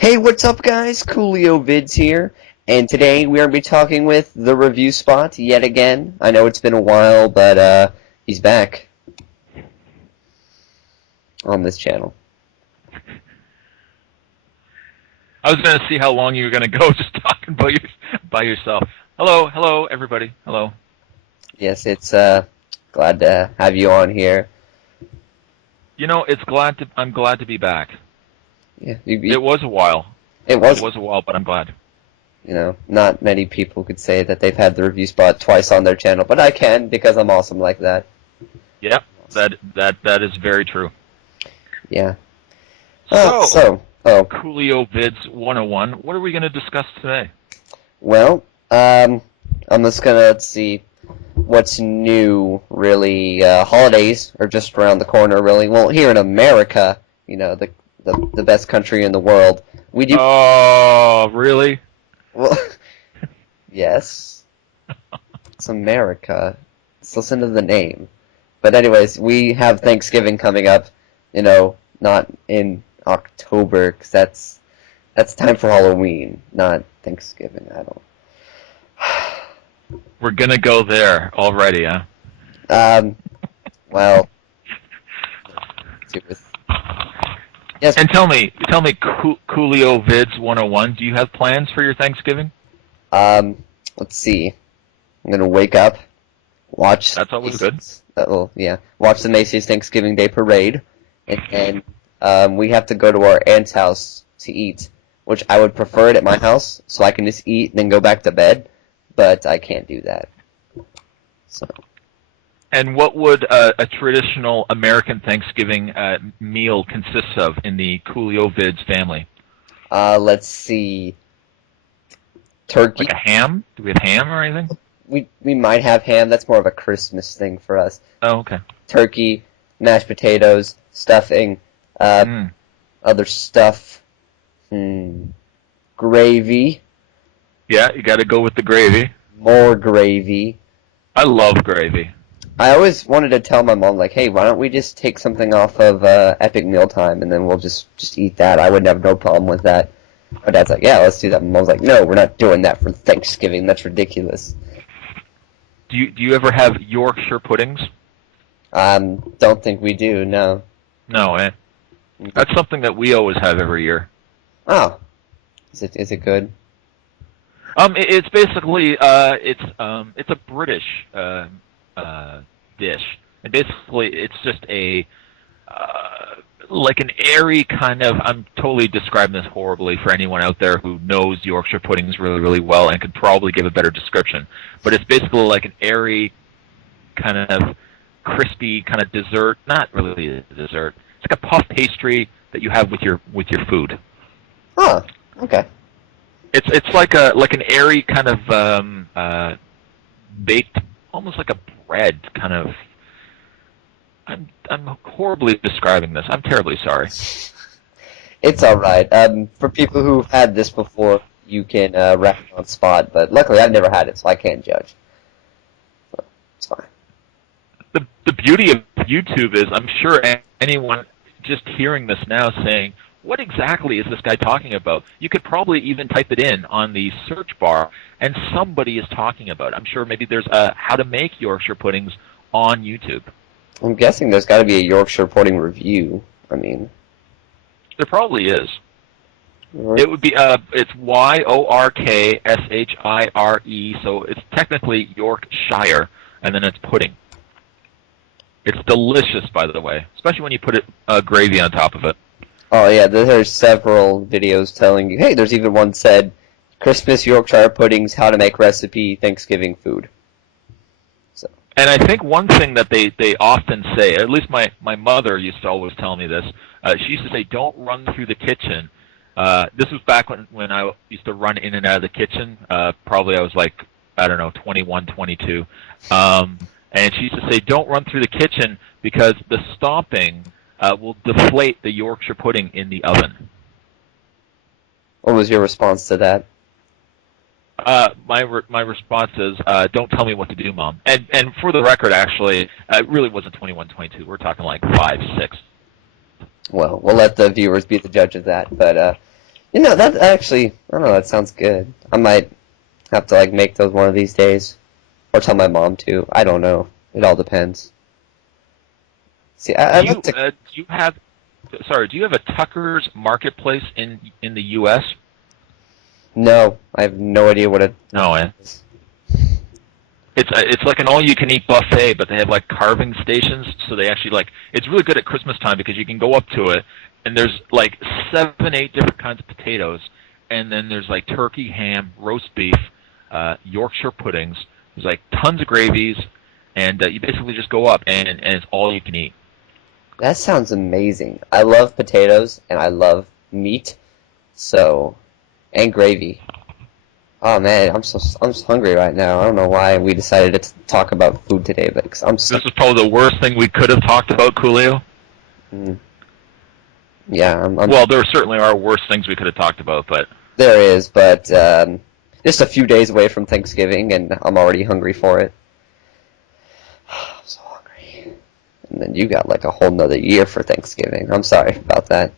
Hey, what's up, guys? Coolio Vids here, and today we are going to be talking with TheReviewSpot yet again. I know it's been a while, but he's back on this channel. I was going to see how long you were going to go just talking about by yourself. Hello, everybody. Hello. Yes, it's glad to have you on here. You know, I'm glad to be back. Yeah, It was a while. It was a while, but I'm glad. You know, not many people could say that they've had TheReviewSpot twice on their channel, but I can because I'm awesome like that. Yep, that is very true. Yeah. So, Coolio Vids 101. What are we going to discuss today? Well, I'm just gonna let's see what's new. Really, holidays are just around the corner. Really, well, here in America, you know, the best country in the world, we do. Oh, really? Well, yes, it's America. Just listen to the name. But anyways, we have Thanksgiving coming up. You know, not in October, because that's time for Halloween, not Thanksgiving. I don't. We're going to go there already, huh? Well, yes. And tell me, Coolio Vids 101, do you have plans for your Thanksgiving? Let's see. I'm gonna wake up, watch. That's always good. Yeah, watch the Macy's Thanksgiving Day Parade, and we have to go to our aunt's house to eat, which I would prefer it at my house, so I can just eat and then go back to bed, but I can't do that. So. And what would a traditional American Thanksgiving meal consist of in the Coolio Vids family? Let's see. Turkey. Like a ham? Do we have ham or anything? We might have ham. That's more of a Christmas thing for us. Oh, okay. Turkey, mashed potatoes, stuffing, other stuff. Gravy. Yeah, you got to go with the gravy. More gravy. I love gravy. I always wanted to tell my mom, like, hey, why don't we just take something off of Epic Mealtime and then we'll just eat that. I wouldn't have no problem with that. My dad's like, yeah, let's do that. My mom's like, no, we're not doing that for Thanksgiving. That's ridiculous. Do you ever have Yorkshire puddings? Don't think we do, no. No, eh? That's something that we always have every year. Oh. Is it good? It's basically it's a British dish, and basically it's just a like an airy kind of. I'm totally describing this horribly for anyone out there who knows Yorkshire puddings really, really well and could probably give a better description. But it's basically like an airy kind of crispy kind of dessert. Not really a dessert. It's like a puff pastry that you have with your food. Oh, okay. It's like an airy kind of baked, almost like a bread kind of. I'm horribly describing this. I'm terribly sorry. It's all right. For people who've had this before, you can wrap it on spot. But luckily, I've never had it, so I can't judge. So, it's fine. The beauty of YouTube is, I'm sure anyone just hearing this now saying, what exactly is this guy talking about? You could probably even type it in on the search bar, and somebody is talking about it. I'm sure maybe there's a how to make Yorkshire puddings on YouTube. I'm guessing there's got to be a Yorkshire pudding review. I mean, there probably is. It would be it's Yorkshire, so it's technically Yorkshire, and then it's pudding. It's delicious, by the way, especially when you put gravy on top of it. Oh yeah, there's several videos telling you. Hey, there's even one said, Christmas Yorkshire puddings, how to make recipe, Thanksgiving food. And I think one thing that they often say, at least my mother used to always tell me this, she used to say, don't run through the kitchen. This was back when I used to run in and out of the kitchen. Probably I was like, I don't know, 21, 22. And she used to say, don't run through the kitchen because the stomping will deflate the Yorkshire pudding in the oven. What was your response to that? My response is, don't tell me what to do, Mom. And for the record, actually, it really wasn't 21, 22. We're talking like 5, 6. Well, we'll let the viewers be the judge of that. But You know, that actually, I don't know, that sounds good. I might have to, like, make those one of these days. Or tell my mom to. I don't know. It all depends. See, Do I'd like you to... do you have sorry, do you have a Tucker's Marketplace in the U.S.? No, I have no idea what No, that is. it's like an all-you-can-eat buffet, but they have like carving stations, so they actually like it's really good at Christmas time because you can go up to it and there's like 7, 8 different kinds of potatoes, and then there's like turkey, ham, roast beef, Yorkshire puddings. There's like tons of gravies, and you basically just go up and it's all you can eat. That sounds amazing. I love potatoes, and I love meat, so... And gravy. Oh man, I'm so hungry right now. I don't know why we decided to talk about food today, but 'cause I'm This so... is probably the worst thing we could have talked about, Coolio. Mm, yeah, Well, there certainly are worse things we could have talked about, but there is, but just a few days away from Thanksgiving, and I'm already hungry for it. I'm so hungry. And then you got like a whole nother year for Thanksgiving. I'm sorry about that.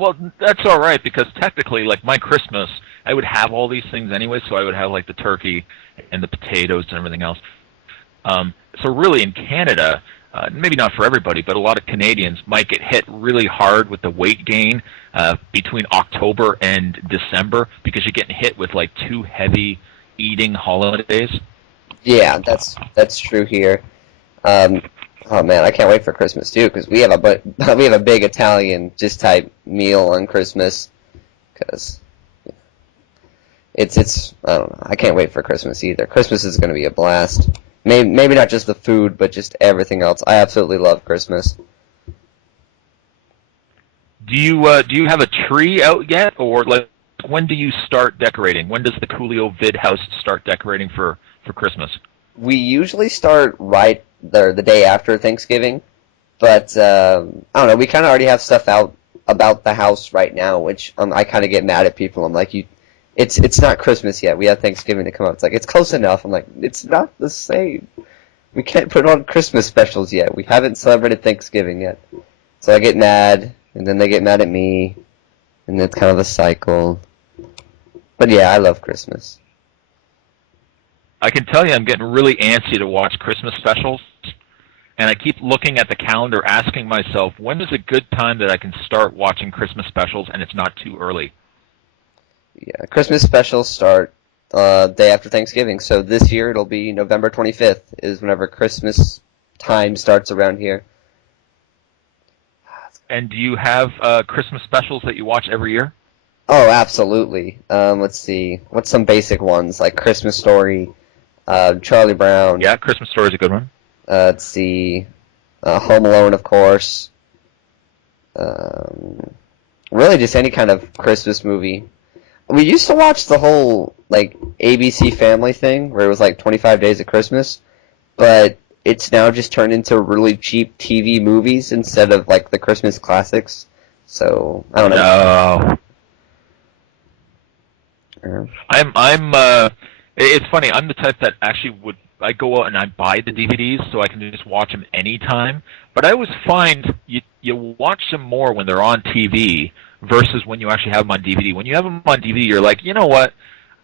well, that's all right because technically, like my Christmas, I would have all these things anyway. So I would have like the turkey and the potatoes and everything else. So really, in Canada, maybe not for everybody, but a lot of Canadians might get hit really hard with the weight gain between October and December because you're getting hit with like two heavy eating holidays. Yeah, that's true here. Um, oh man, I can't wait for Christmas too, because we have we have a big Italian just type meal on Christmas. Because it's I don't know. I can't wait for Christmas either. Christmas is going to be a blast. Maybe not just the food, but just everything else. I absolutely love Christmas. Do you have a tree out yet, or like when do you start decorating? When does the Coolio Vid House start decorating for Christmas? We usually start right the day after Thanksgiving, but I don't know. We kind of already have stuff out about the house right now, which I kind of get mad at people. I'm like, it's not Christmas yet. We have Thanksgiving to come up. It's like it's close enough. I'm like, it's not the same. We can't put on Christmas specials yet. We haven't celebrated Thanksgiving yet. So I get mad, and then they get mad at me, and it's kind of a cycle. But yeah, I love Christmas. I can tell you, I'm getting really antsy to watch Christmas specials, and I keep looking at the calendar, asking myself, when is a good time that I can start watching Christmas specials, and it's not too early. Yeah, Christmas specials start day after Thanksgiving. So this year it'll be November 25th is whenever Christmas time starts around here. And do you have Christmas specials that you watch every year? Oh, absolutely. Let's see. What's some basic ones like Christmas Story, Charlie Brown. Yeah, Christmas Story is a good one. Let's see. Home Alone, of course. Um, really, just any kind of Christmas movie. We used to watch the whole like ABC Family thing, where it was like 25 Days of Christmas, but it's now just turned into really cheap TV movies instead of like the Christmas classics. So I don't No. know. It's funny. I'm the type that actually would. I go out and I buy the DVDs so I can just watch them anytime. But I always find you watch them more when they're on TV versus when you actually have them on DVD. When you have them on DVD, you're like, you know what?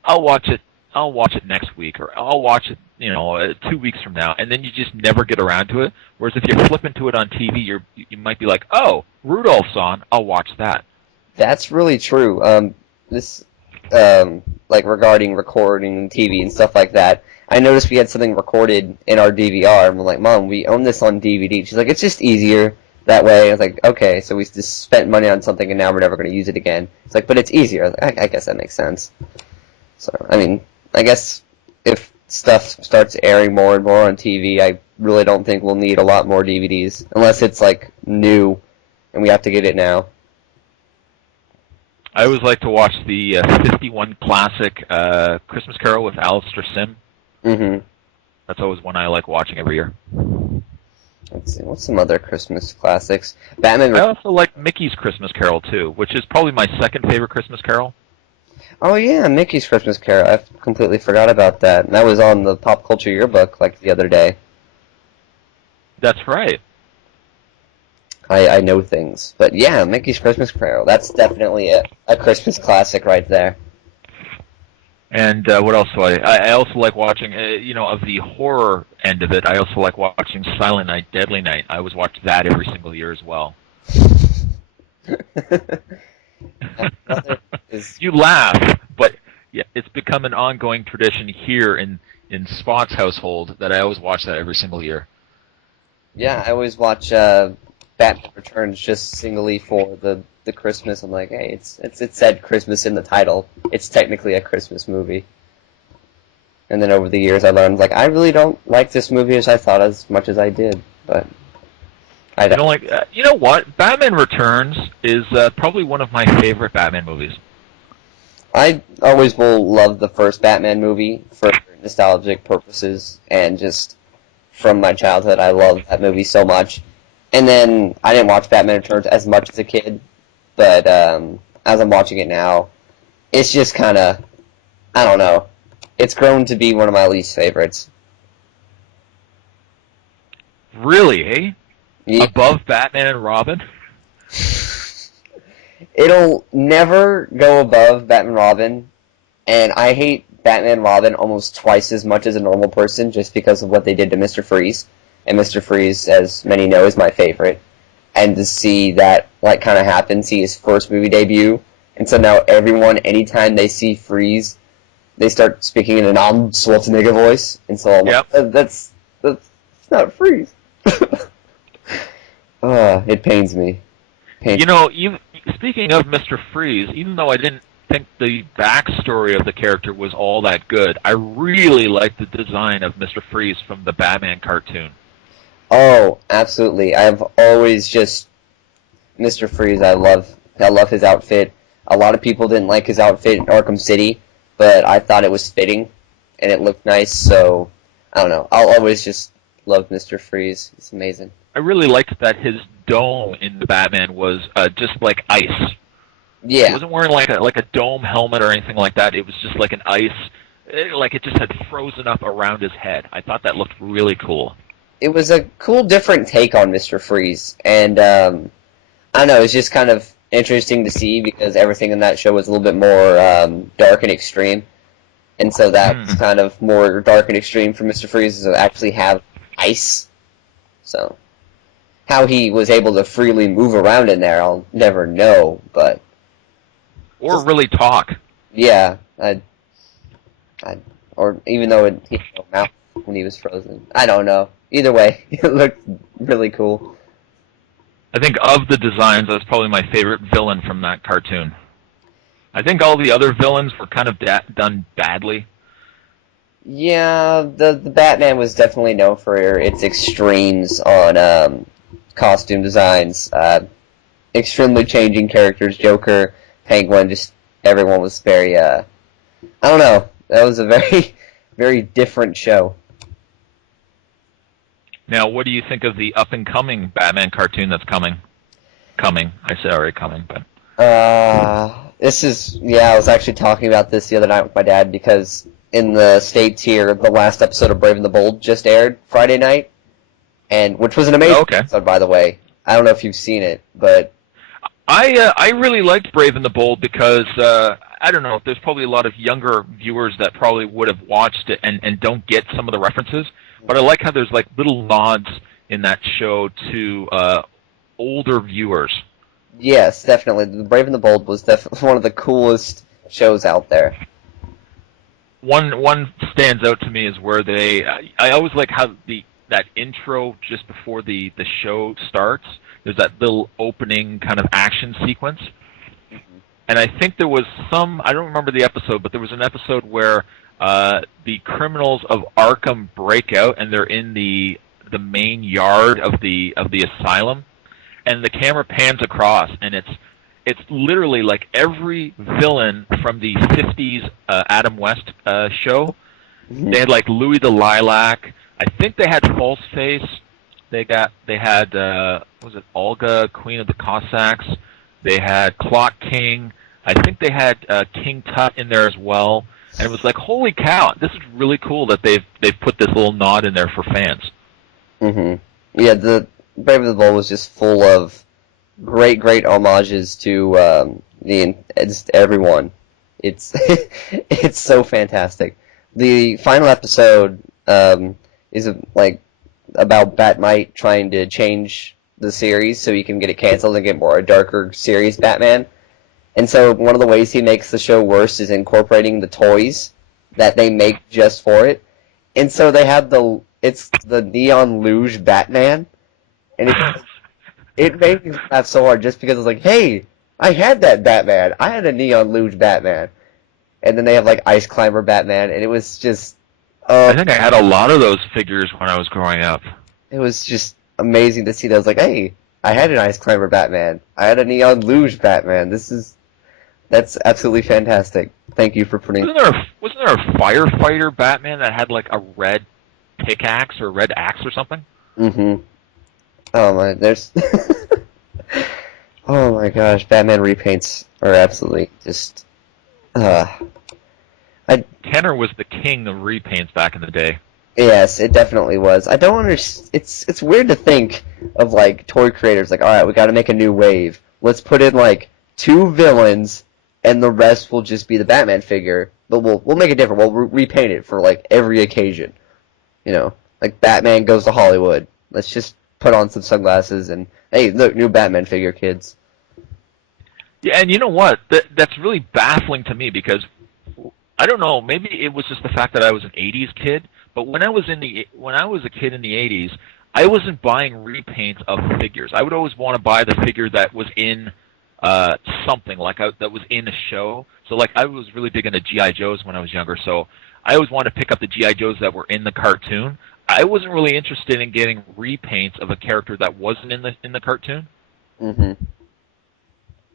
I'll watch it. I'll watch it next week, or I'll watch it, 2 weeks from now, and then you just never get around to it. Whereas if you flip into it on TV, you might be like, oh, Rudolph's on. I'll watch that. That's really true. This, like regarding recording TV and stuff like that. I noticed we had something recorded in our DVR, and we're like, Mom, we own this on DVD. She's like, it's just easier that way. I was like, okay, so we just spent money on something, and now we're never going to use it again. It's like, but it's easier. I was like, I guess that makes sense. So, I mean, I guess if stuff starts airing more and more on TV, I really don't think we'll need a lot more DVDs, unless it's like new, and we have to get it now. I always like to watch the 51 classic Christmas Carol with Alistair Sim. Mm-hmm. That's always one I like watching every year. Let's see, what's some other Christmas classics? Batman. I also like Mickey's Christmas Carol too, which is probably my second favorite Christmas Carol. Oh yeah, Mickey's Christmas Carol. I completely forgot about that. And that was on the Pop Culture Yearbook like the other day. That's right. I know things. But yeah, Mickey's Christmas Carol. That's definitely a Christmas classic right there. And what else do I also like watching, of the horror end of it, I also like watching Silent Night, Deadly Night. I always watch that every single year as well. is You laugh, but yeah, it's become an ongoing tradition here in Spot's household that I always watch that every single year. Yeah, I always watch Batman Returns just singly for the Christmas. I'm like, hey, it said Christmas in the title. It's technically a Christmas movie. And then over the years, I learned like I really don't like this movie as I thought as much as I did, but I You don't. know, like you know what? Batman Returns is probably one of my favorite Batman movies. I always will love the first Batman movie for nostalgic purposes and just from my childhood. I love that movie so much. And then I didn't watch Batman Returns as much as a kid, but as I'm watching it now, it's just kind of, I don't know. It's grown to be one of my least favorites. Really, eh? Yeah. Above Batman and Robin? It'll never go above Batman Robin, and I hate Batman Robin almost twice as much as a normal person just because of what they did to Mr. Freeze. And Mr. Freeze, as many know, is my favorite. And to see that like kind of happen, see his first movie debut, and so now everyone, anytime they see Freeze, they start speaking in a non-Schwarzenegger voice, and so I'm like, Yep. that's not Freeze. It pains me. You know, speaking of Mr. Freeze, even though I didn't think the backstory of the character was all that good, I really liked the design of Mr. Freeze from the Batman cartoon. Oh, absolutely. I've always just Mr. Freeze. I love his outfit. A lot of people didn't like his outfit in Arkham City, but I thought it was fitting and it looked nice. So I don't know. I'll always just love Mr. Freeze. It's amazing. I really liked that his dome in the Batman was just like ice. He Yeah, wasn't wearing like a dome helmet or anything like that. It was just like an ice, like it just had frozen up around his head. I thought that looked really cool. it was a cool, different take on Mr. Freeze, and I don't know. It's just kind of interesting to see because everything in that show was a little bit more dark and extreme. And so that's kind of more dark and extreme for Mr. Freeze to actually have ice. So how he was able to freely move around in there, I'll never know. But Or really talk. yeah, or even though he had no mouth when he was frozen, I don't know. Either way, it looked really cool. I think of the designs, that's probably my favorite villain from that cartoon. I think all the other villains were kind of done badly. Yeah, the Batman was definitely known for its extremes on costume designs, extremely changing characters, Joker, Penguin, just everyone was very, I don't know, that was a very, very different show. Now, what do you think of the up-and-coming Batman cartoon that's coming? Coming. I said already coming, but... I was actually talking about this the other night with my dad because in the States here, the last episode of Brave and the Bold just aired Friday night, and which was an amazing episode, by the way. I don't know if you've seen it, but... I really liked Brave and the Bold because, I don't know, there's probably a lot of younger viewers that probably would have watched it and don't get some of the references, but I like how there's like little nods in that show to older viewers. Yes, definitely. The Brave and the Bold was definitely one of the coolest shows out there. One stands out to me is where I always like how that intro just before the show starts. There's that little opening kind of action sequence. And I think there was I don't remember the episode, but there was an episode where the criminals of Arkham break out and they're in the main yard of the asylum, and the camera pans across, and it's literally like every villain from the 50s Adam West show. Mm-hmm. They had like Louis the Lilac. I think they had Falseface. They had was it Olga, Queen of the Cossacks? They had Clock King. I think they had King Tut in there as well. And it was like, holy cow! This is really cool that they've put this little nod in there for fans. Mm-hmm. Yeah, Brave and the Bold was just full of great homages to just everyone. It's it's so fantastic. The final episode is like about Batmite trying to change the series so he can get it canceled and get more a darker serious Batman. And so one of the ways he makes the show worse is incorporating the toys that they make just for it. And so they have it's the Neon Luge Batman, and it made me laugh so hard just because it's like, hey, I had that Batman. I had a Neon Luge Batman. And then they have like Ice Climber Batman, and it was just, I think I had a lot of those figures when I was growing up. it was just amazing to see that. I was like, hey, I had an Ice Climber Batman. I had a Neon Luge Batman. That's absolutely fantastic. Thank you for putting. Wasn't there a firefighter Batman that had like a red pickaxe or red axe or something? Mm-hmm. Oh my, there's. Oh my gosh, Batman repaints are absolutely just. Kenner was the king of repaints back in the day. Yes, it definitely was. I don't understand. It's weird to think of like toy creators like, all right, we got to make a new wave. Let's put in like 2 villains, and the rest will just be the Batman figure. But we'll make it different. We'll repaint it for like every occasion. You know, like Batman goes to Hollywood. Let's just put on some sunglasses and hey, look, new Batman figure, kids. Yeah, and you know what? That's really baffling to me because I don't know. Maybe it was just the fact that I was an '80s kid. But when I was a kid in the '80s, I wasn't buying repaints of figures. I would always want to buy the figure that was in something that was in a show. So like I was really big into GI Joes when I was younger. So I always wanted to pick up the GI Joes that were in the cartoon. I wasn't really interested in getting repaints of a character that wasn't in the cartoon. Mm-hmm.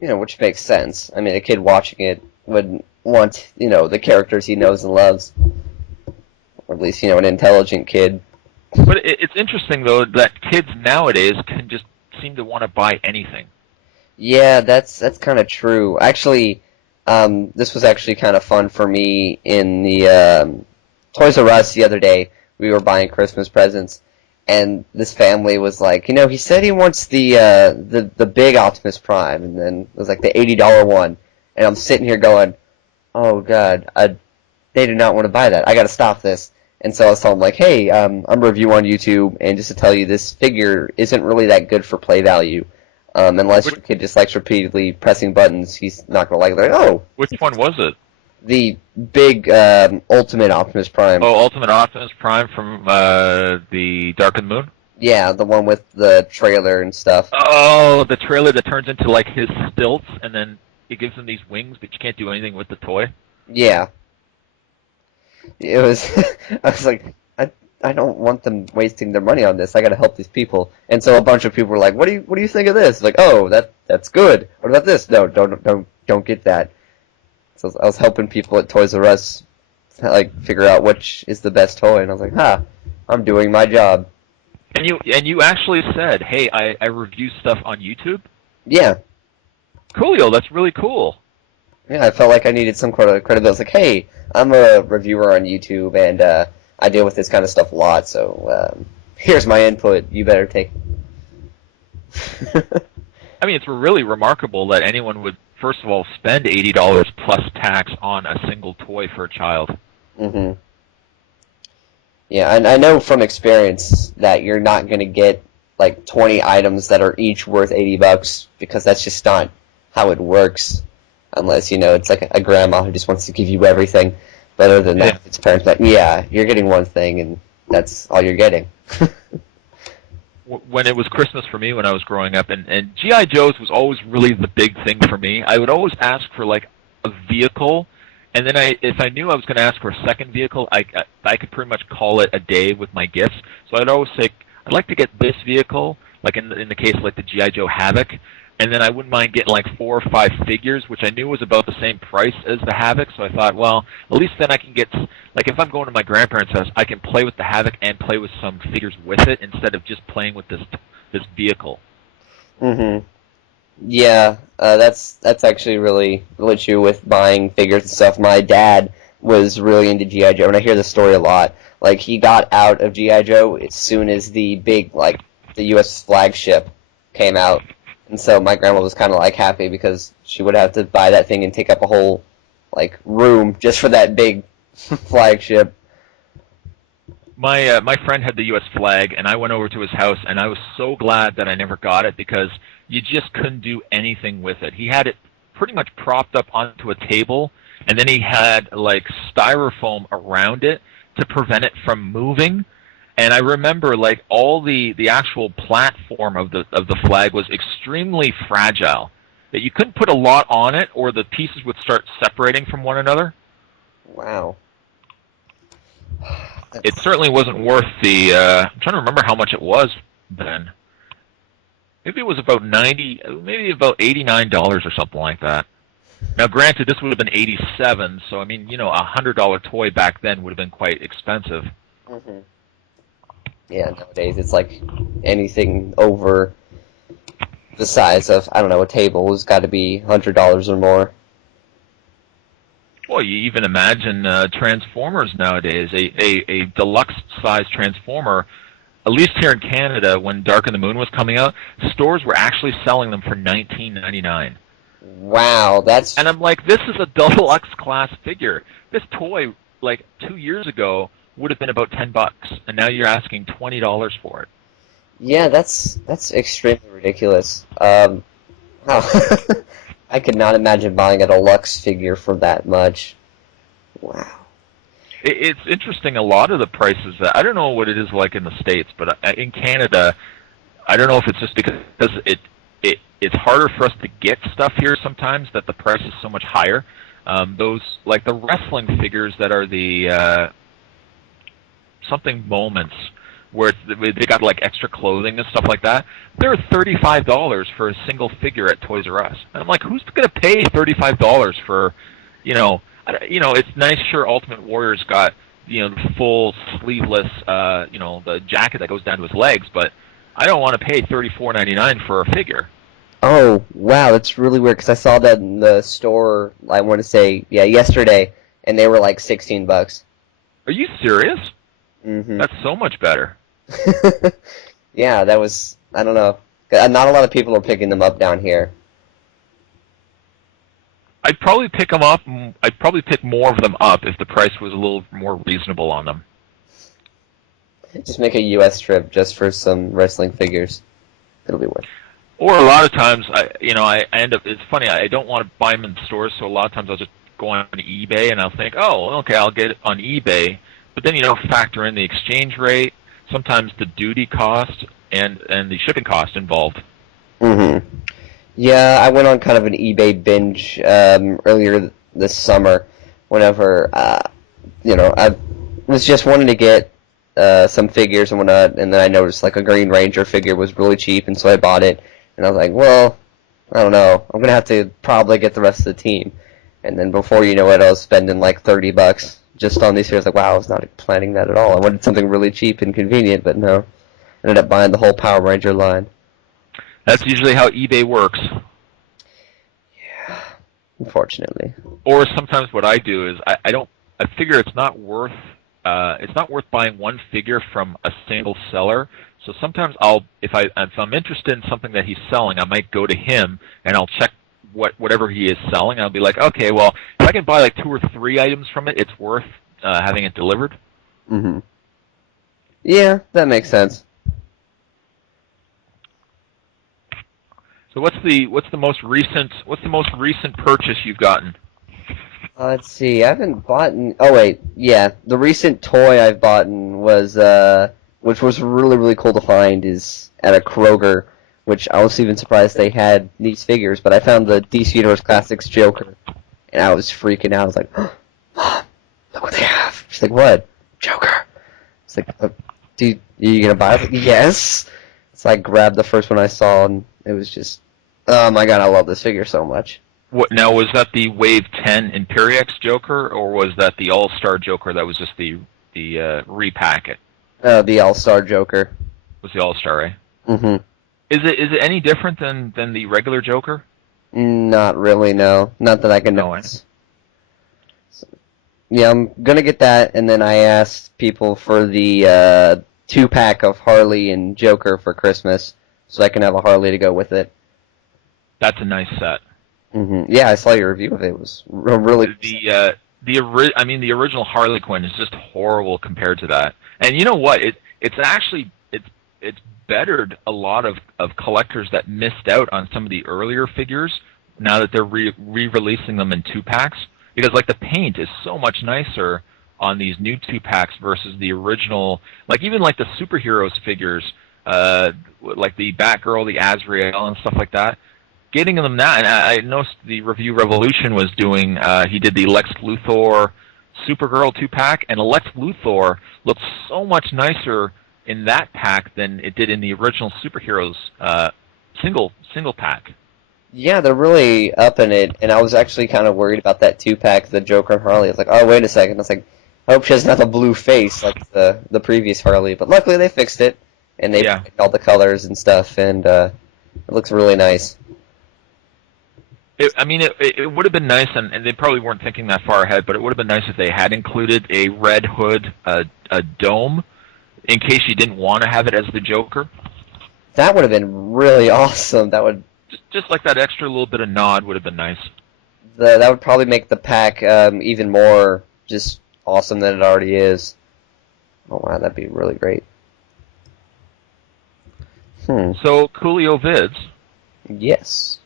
You know, which makes sense. I mean, a kid watching it would want, the characters he knows and loves. Or at least, an intelligent kid. But it's interesting, though, that kids nowadays can just seem to want to buy anything. Yeah, that's kind of true. Actually, this was actually kind of fun for me in the Toys R Us the other day. We were buying Christmas presents, and this family was like, he said he wants the big Optimus Prime, and then it was like the $80 one, and I'm sitting here going, oh God, they do not want to buy that. I got to stop this. And so I was telling them, like, hey, I'm a review on YouTube, and just to tell you, this figure isn't really that good for play value. Unless your kid just likes repeatedly pressing buttons, he's not going to like it. Like, oh! Which one was it? The big Ultimate Optimus Prime. Oh, Ultimate Optimus Prime from the Dark of the Moon? Yeah, the one with the trailer and stuff. Oh, the trailer that turns into, like, his stilts, and then it gives him these wings, but you can't do anything with the toy? Yeah. It was, I was like, I don't want them wasting their money on this. I gotta help these people. And so a bunch of people were like, what do you think of this? Like, oh, that's good. What about this? No, don't get that. So I was helping people at Toys R Us, like, figure out which is the best toy, and I was like, I'm doing my job. And you actually said, hey, I review stuff on YouTube? Yeah. Coolio, that's really cool. Yeah, I felt like I needed some kind of credibility. I was like, hey, I'm a reviewer on YouTube, and I deal with this kind of stuff a lot, so here's my input. You better take I mean, it's really remarkable that anyone would, first of all, spend $80 plus tax on a single toy for a child. Mm-hmm. Yeah, and I know from experience that you're not going to get, like, 20 items that are each worth $80, because that's just not how it works. Unless, it's like a grandma who just wants to give you everything. But other than that, it's parents like, yeah, you're getting one thing, and that's all you're getting. When it was Christmas for me when I was growing up, and G.I. Joe's was always really the big thing for me, I would always ask for, like, a vehicle, and then if I knew I was going to ask for a second vehicle, I could pretty much call it a day with my gifts. So I'd always say, I'd like to get this vehicle, like in the case of like the G.I. Joe Havoc, and then I wouldn't mind getting like 4 or 5 figures, which I knew was about the same price as the Havoc. So I thought, well, at least then I can get, like if I'm going to my grandparents' house, I can play with the Havoc and play with some figures with it instead of just playing with this vehicle. Mm-hmm. Yeah, that's actually really true with buying figures and stuff. My dad was really into G.I. Joe, and I hear the story a lot. Like, he got out of G.I. Joe as soon as the big, like, the U.S. flagship came out, and so my grandma was kind of like happy because she would have to buy that thing and take up a whole like room just for that big flagship. My friend had the U.S. flag, and I went over to his house, and I was so glad that I never got it because you just couldn't do anything with it. He had it pretty much propped up onto a table, and then he had like styrofoam around it to prevent it from moving. And I remember like all the actual platform of the flag was extremely fragile. That you couldn't put a lot on it, or the pieces would start separating from one another. Wow. It certainly wasn't worth the. I'm trying to remember how much it was then. Maybe it was about maybe about $89 or something like that. Now, granted, this would have been '87, so I mean, you know, $100 toy back then would have been quite expensive. Hmm. Yeah, nowadays it's like anything over the size of, I don't know, a table has got to be $100 or more. Well, you even imagine Transformers nowadays. A deluxe size Transformer, at least here in Canada, when Dark of the Moon was coming out, stores were actually selling them for $19.99. Wow, that's And I'm like, this is a deluxe class figure. This toy, like 2 years ago, would have been about $10, and now you're asking $20 for it. yeah, that's extremely ridiculous. Wow. I could not imagine buying a deluxe figure for that much. Wow. It's interesting. A lot of the prices. I don't know what it is like in the States, but in Canada, I don't know if it's just because it's harder for us to get stuff here sometimes that the price is so much higher. Those like the wrestling figures that are the something moments where they got like extra clothing and stuff like that. They're $35 for a single figure at Toys R Us. And I'm like, who's going to pay $35 for, you know, it's nice. Sure, Ultimate Warrior's got the full sleeveless, the jacket that goes down to his legs, but I don't want to pay $34.99 for a figure. Oh, wow, that's really weird because I saw that in the store, I want to say, yeah, yesterday, and they were like $16. Are you serious? Mm-hmm. That's so much better. Yeah, that was, I don't know. Not a lot of people are picking them up down here. I'd probably pick them up. I'd probably pick more of them up if the price was a little more reasonable on them. Just make a U.S. trip just for some wrestling figures. It'll be worth it. Or a lot of times, I end up. It's funny. I don't want to buy them in stores, so a lot of times I'll just go on eBay and I'll think, oh, okay, I'll get it on eBay. But then you don't factor in the exchange rate, sometimes the duty cost, and the shipping cost involved. Mm-hmm. Yeah, I went on kind of an eBay binge earlier this summer. Whenever I was just wanting to get some figures and whatnot, and then I noticed like a Green Ranger figure was really cheap, and so I bought it. And I was like, well, I don't know, I'm gonna have to probably get the rest of the team. And then before you know it, I was spending like $30 just on these figures. Like, wow, I was not planning that at all. I wanted something really cheap and convenient, but no, I ended up buying the whole Power Ranger line. That's usually how eBay works. Yeah, unfortunately. Or sometimes what I do is I figure it's not worth buying one figure from a single seller. So sometimes if I'm interested in something that he's selling, I might go to him and I'll check whatever he is selling. I'll be like, okay, well, if I can buy like 2 or 3 items from it, it's worth having it delivered. Mm-hmm. Yeah, that makes sense. So what's the most recent purchase you've gotten? Let's see, I haven't bought. Oh wait, yeah, the recent toy I've bought was, which was really really cool to find, is at a Kroger, which I was even surprised they had these figures. But I found the DC Universe Classics Joker, and I was freaking out. I was like, oh, Mom, look what they have. She's like, what? Joker. It's like, dude, are you gonna buy it? Yes. So I grabbed the first one I saw, and it was just, oh my god, I love this figure so much. What now, was that the Wave 10 Imperiex Joker, or was that the All-Star Joker that was just the repacket? The All-Star Joker. It was the All-Star, right? Mm-hmm. Is it any different than the regular Joker? Not really, no. Not that I can No. notice. Yeah, I'm gonna get that, and then I asked people for the 2-pack of Harley and Joker for Christmas, so I can have a Harley to go with it. That's a nice set. Yeah, I saw your review of it. It was really. The original Harley Quinn is just horrible compared to that. And you know what? It's bettered a lot of collectors that missed out on some of the earlier figures now that they're re-releasing them in 2-packs, because like the paint is so much nicer on these new 2-packs versus the original. Like even like the superheroes figures, like the Batgirl, the Azrael, and stuff like that. Getting them now, and I noticed the Review Revolution was doing. He did the Lex Luthor Supergirl 2-pack, and the Lex Luthor looks so much nicer in that pack than it did in the original superheroes single pack. Yeah, they're really upping it, and I was actually kind of worried about that 2-pack, the Joker and Harley. I was like, oh, wait a second. I was like, I hope she doesn't have a blue face like the previous Harley. But luckily they fixed it, and they picked all the colors and stuff, and it looks really nice. It would have been nice, and they probably weren't thinking that far ahead, but it would have been nice if they had included a red hood, a dome, in case you didn't want to have it as the Joker. That would have been really awesome. That would just like that extra little bit of nod would have been nice. That would probably make the pack even more just awesome than it already is. Oh wow, that'd be really great. So Coolio Vids. Yes.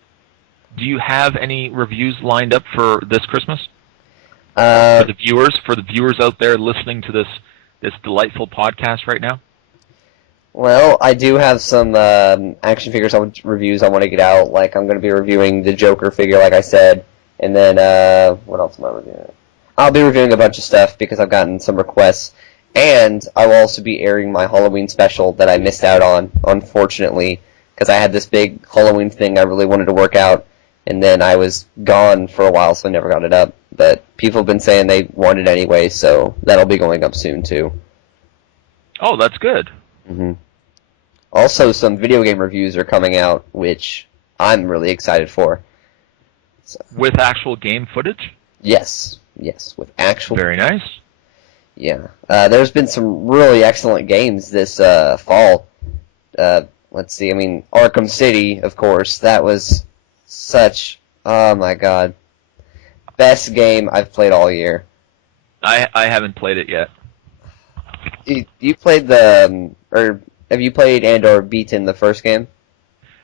Do you have any reviews lined up for this Christmas? For the viewers out there listening to this delightful podcast right now? Well, I do have some action figures reviews I want to get out. Like, I'm going to be reviewing the Joker figure, like I said. And then, what else am I reviewing? I'll be reviewing a bunch of stuff because I've gotten some requests. And I will also be airing my Halloween special that I missed out on, unfortunately, because I had this big Halloween thing I really wanted to work out. And then I was gone for a while, so I never got it up. But people have been saying they want it anyway, so that'll be going up soon, too. Oh, that's good. Also, some video game reviews are coming out, which I'm really excited for. So. With actual game footage? Yes, with actual... Very nice. Yeah. There's been some really excellent games this fall. Let's see, Arkham City, of course. That was... oh my god, best game I've played all year. I haven't played it yet. You played or have you played and or beaten the first game?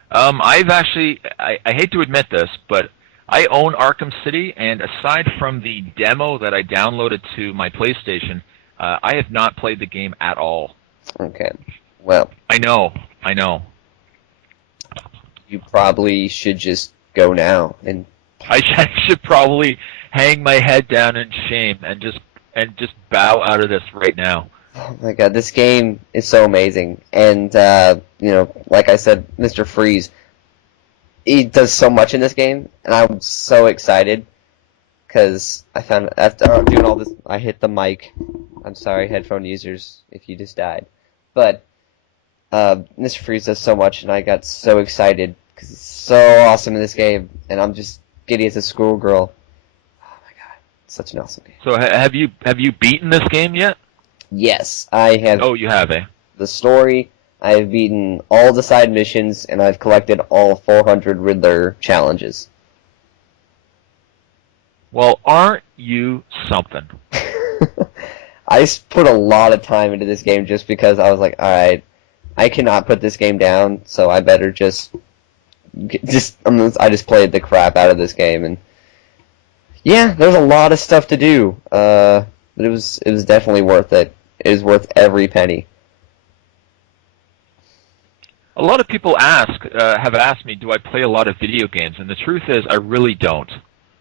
I've actually, I hate to admit this, but I own Arkham City, and aside from the demo that I downloaded to my PlayStation, I have not played the game at all. Okay, well. I know. You probably should just go now, and I should probably hang my head down in shame and just bow out of this right now. Oh my god, this game is so amazing, and like I said, Mr. Freeze, he does so much in this game, and I'm so excited because I found after doing all this, I hit the mic. I'm sorry, headphone users, if you just died, but Mr. Freeze does so much, and I got so excited. Because it's so awesome in this game, and I'm just giddy as a schoolgirl. Oh my god, it's such an awesome game. So have you beaten this game yet? Yes, I have. Oh, you have, eh? The story, I have beaten all the side missions, and I've collected all 400 Riddler challenges. Well, aren't you something? I put a lot of time into this game just because I was like, alright, I cannot put this game down, so I better I just played the crap out of this game, and yeah, there's a lot of stuff to do, but it was definitely worth it. It is worth every penny. A lot of people have asked me, do I play a lot of video games? And the truth is, I really don't.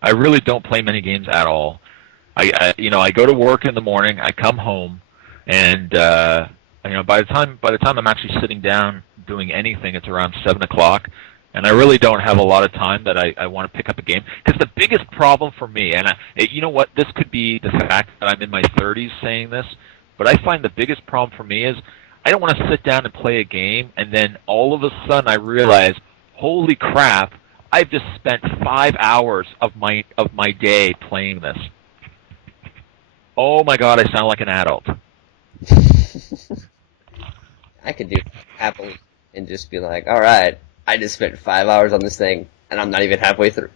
I really don't play many games at all. I go to work in the morning, I come home, and by the time I'm actually sitting down doing anything, it's around 7 o'clock. And I really don't have a lot of time that I want to pick up a game. Because the biggest problem for me, and you know what, this could be the fact that I'm in my 30s saying this, but I find the biggest problem for me is I don't want to sit down and play a game, and then all of a sudden I realize, holy crap, I've just spent 5 hours of my day playing this. Oh my god, I sound like an adult. I could do happily and just be like, all right, I just spent 5 hours on this thing, and I'm not even halfway through.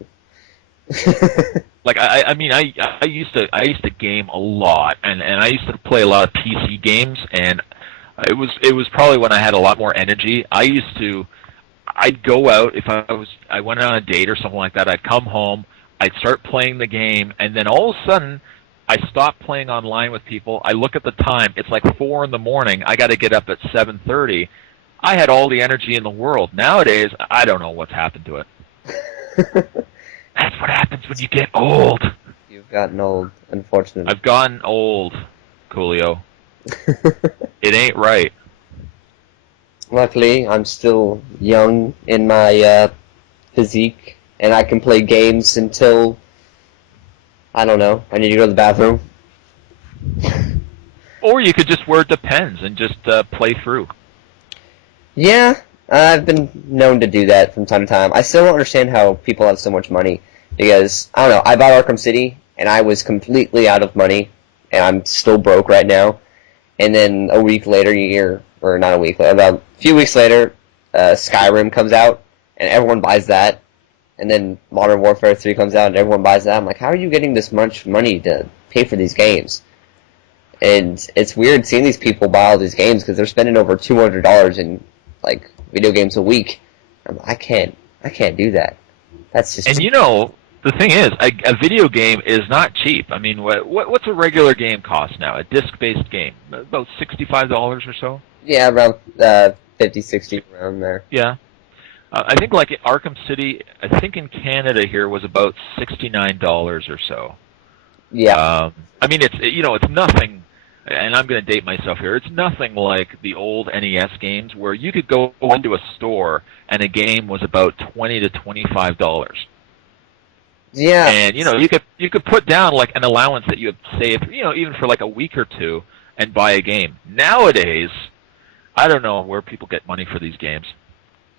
Like I mean I used to game a lot, and I used to play a lot of PC games, and it was probably when I had a lot more energy. I'd go out if I went on a date or something like that. I'd come home, I'd start playing the game, and then all of a sudden I stopped playing online with people. I look at the time; it's like 4 in the morning. I got to get up at 7:30. I had all the energy in the world. Nowadays, I don't know what's happened to it. That's what happens when you get old. You've gotten old, unfortunately. I've gotten old, Coolio. It ain't right. Luckily, I'm still young in my physique, and I can play games until, I don't know, I need to go to the bathroom. Or you could just wear Depends and just play through. Yeah, I've been known to do that from time to time. I still don't understand how people have so much money, because, I don't know, I bought Arkham City, and I was completely out of money, and I'm still broke right now. And then a week later, or not a week later, about a few weeks later, Skyrim comes out, and everyone buys that. And then Modern Warfare 3 comes out, and everyone buys that. I'm like, how are you getting this much money to pay for these games? And it's weird seeing these people buy all these games, because they're spending over $200 in, like, video games a week. I can't do that. That's just... And you know, the thing is, a video game is not cheap. I mean, what's a regular game cost now? A disc-based game, about $65 or so. Yeah, around 50, 60, around there. Yeah, I think like Arkham City, I think in Canada here was about $69 or so. Yeah. I mean, it's nothing. And I'm going to date myself here. It's nothing like the old NES games where you could go into a store and a game was about $20 to $25. Yeah. And you could put down like an allowance that you had saved, even for like a week or two, and buy a game. Nowadays, I don't know where people get money for these games.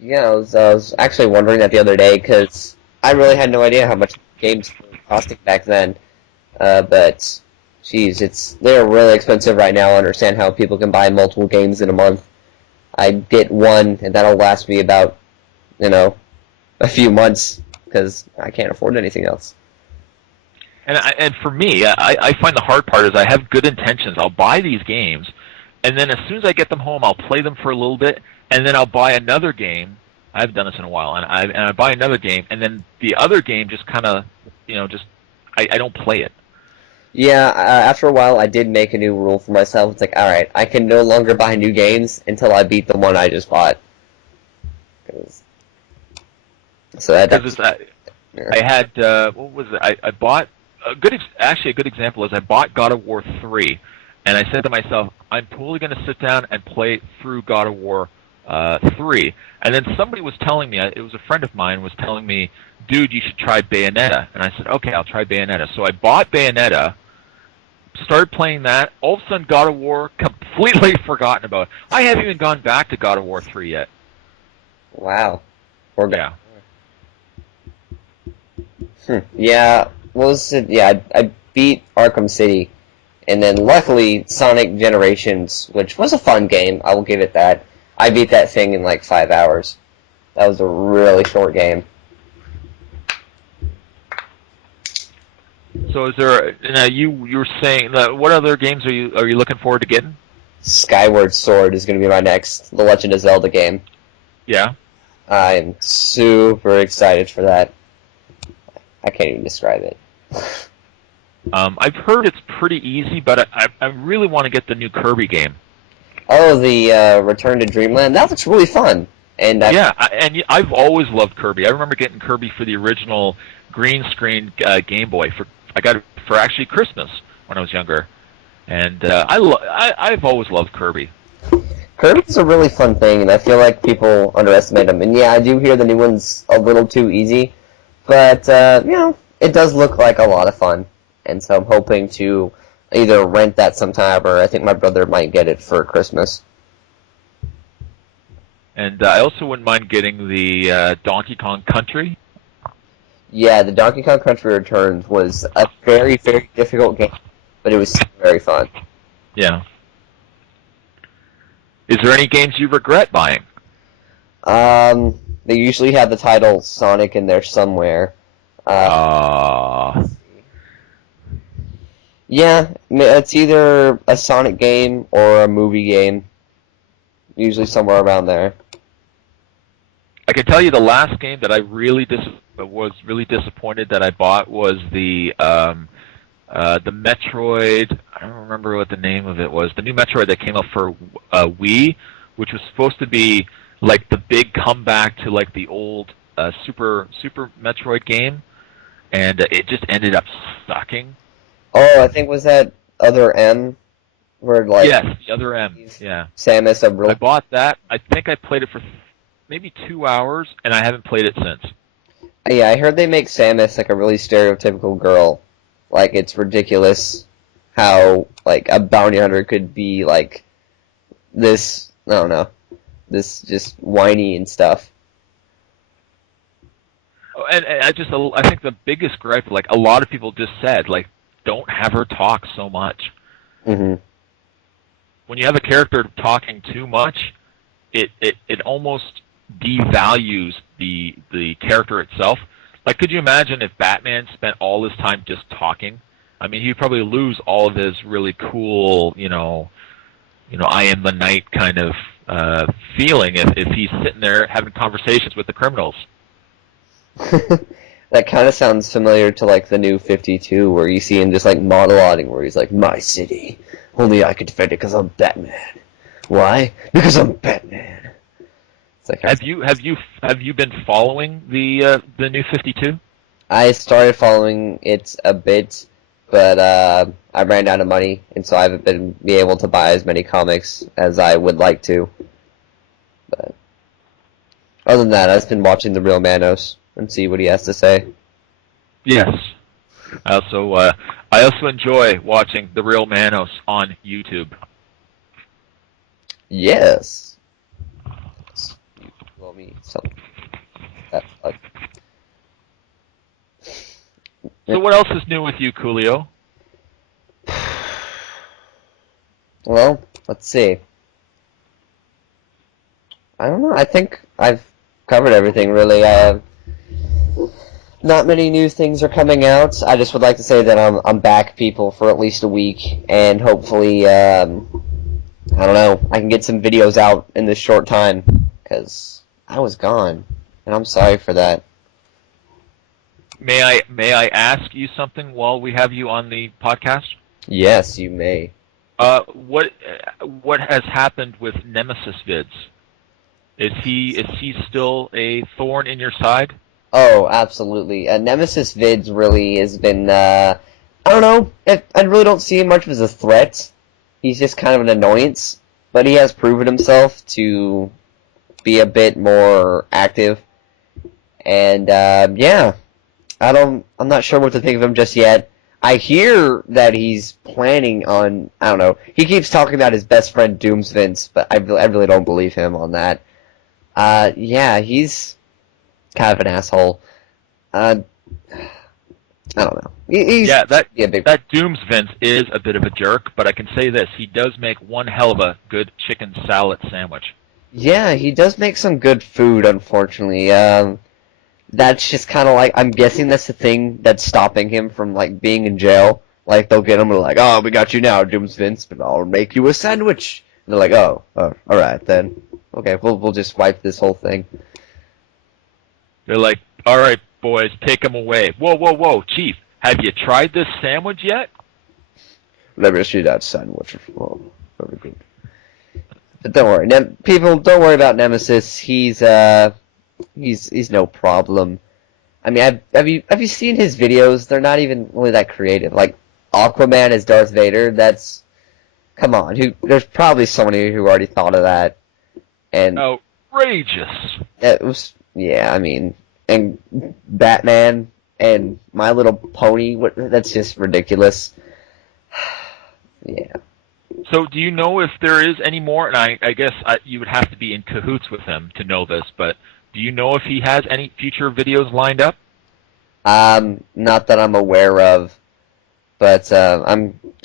Yeah, I was actually wondering that the other day, because I really had no idea how much games were costing back then. But, geez, they're really expensive right now. I understand how people can buy multiple games in a month. I get one, and that'll last me about, a few months, because I can't afford anything else. And for me, I find the hard part is I have good intentions. I'll buy these games, and then as soon as I get them home, I'll play them for a little bit, and then I'll buy another game. I haven't done this in a while, and I buy another game, and then the other game just kind of, I don't play it. Yeah, after a while, I did make a new rule for myself. It's like, all right, I can no longer buy new games until I beat the one I just bought. So that's... I had what was it? I bought a good example is I bought God of War 3, and I said to myself, I'm totally going to sit down and play through God of War 3. And then somebody was telling me, it was a friend of mine was telling me, dude, you should try Bayonetta. And I said, okay, I'll try Bayonetta. So I bought Bayonetta, started playing that. All of a sudden, God of War, completely forgotten about. I haven't even gone back to God of War 3 yet. Wow. Yeah. Yeah, what was it? Yeah, I beat Arkham City, and then luckily Sonic Generations, which was a fun game, I will give it that. I beat that thing in like 5 hours. That was a really short game. So is there? Now you were saying what other games are you looking forward to getting? Skyward Sword is going to be my next The Legend of Zelda game. Yeah. I'm super excited for that. I can't even describe it. I've heard it's pretty easy, but I really want to get the new Kirby game. Oh, the Return to Dreamland? That looks really fun. And I've always loved Kirby. I remember getting Kirby for the original green screen Game Boy. I got it for actually Christmas when I was younger, and I've always loved Kirby. Kirby's a really fun thing, and I feel like people underestimate them. And yeah, I do hear the new one's a little too easy. But, it does look like a lot of fun. And so I'm hoping to either rent that sometime, or I think my brother might get it for Christmas. And I also wouldn't mind getting the Donkey Kong Country. Yeah, the Donkey Kong Country Returns was a very, very difficult game, but it was very fun. Yeah. Is there any games you regret buying? They usually have the title Sonic in there somewhere. Uh, Uh, yeah, it's either a Sonic game or a movie game. Usually somewhere around there. I can tell you the last game that I was really disappointed that I bought was the Metroid. I don't remember what the name of it was. The new Metroid that came out for Wii, which was supposed to be like the big comeback to like the old Super Metroid game, and it just ended up sucking. Oh, I think was that Other M, where like Yes, the other M. Yeah, Samus a I real. bought that. I think I played it for maybe 2 hours, and I haven't played it since. Yeah, I heard they make Samus like a really stereotypical girl. Like it's ridiculous how like a bounty hunter could be like this. I don't know, this just whiny and stuff. Oh, and I think the biggest gripe, like a lot of people just said, like don't have her talk so much. Hmm. When you have a character talking too much, it almost devalues the character itself. Like, could you imagine if Batman spent all his time just talking? I mean, he'd probably lose all of his really cool, I am the knight kind of feeling if he's sitting there having conversations with the criminals. That kind of sounds familiar to like the new 52, where you see him just like monologuing, where he's like, "My city, only I could defend it because I'm Batman. Why? Because I'm Batman." It's like Have you been following the new 52? I started following it a bit, but I ran out of money, and so I haven't been be able to buy as many comics as I would like to. But other than that, I've just been watching The Real Manos and see what he has to say. Yes. I also enjoy watching the Real Manos on YouTube. Yes. You roll me something. That, So what else is new with you, Coolio? well, let's see. I don't know. I think I've covered everything really. Not many new things are coming out. I just would like to say that I'm back, people, for at least a week, and hopefully, I don't know, I can get some videos out in this short time, because I was gone, and I'm sorry for that. May I ask you something while we have you on the podcast? Yes, you may. What has happened with Nemesis vids? Is he still a thorn in your side? Oh, absolutely. Nemesis Vids really has been, I don't know, I really don't see him much as a threat. He's just kind of an annoyance, but he has proven himself to be a bit more active. And, yeah, I'm not sure what to think of him just yet. I hear that he's planning on, I don't know, he keeps talking about his best friend Dooms Vince, but I really don't believe him on that. Yeah, he's kind of an asshole. I don't know. He's Yeah, that yeah, big. that Dooms Vince is a bit of a jerk, but I can say this: he does make one hell of a good chicken salad sandwich. Yeah, he does make some good food. Unfortunately, that's just kind of like I'm guessing that's the thing that's stopping him from like being in jail. Like they'll get him and like, oh, we got you now, Dooms Vince, but I'll make you a sandwich. And they're like, oh, all right then. Okay, we'll just wipe this whole thing. They're like, "All right, boys, take him away." Whoa, whoa, whoa, Chief, have you tried this sandwich yet? Let me see that sandwich. Oh, very good. But don't worry, people. Don't worry about Nemesis. He's no problem. I mean, have you seen his videos? They're not even really that creative. Like Aquaman as Darth Vader. That's come on. There's probably somebody who already thought of that. And Outrageous. it was yeah. I mean, and Batman and My Little Pony. That's just ridiculous. Yeah. So, do you know if there is any more? And I guess you would have to be in cahoots with him to know this, but do you know if he has any future videos lined up? Not that I'm aware of, but I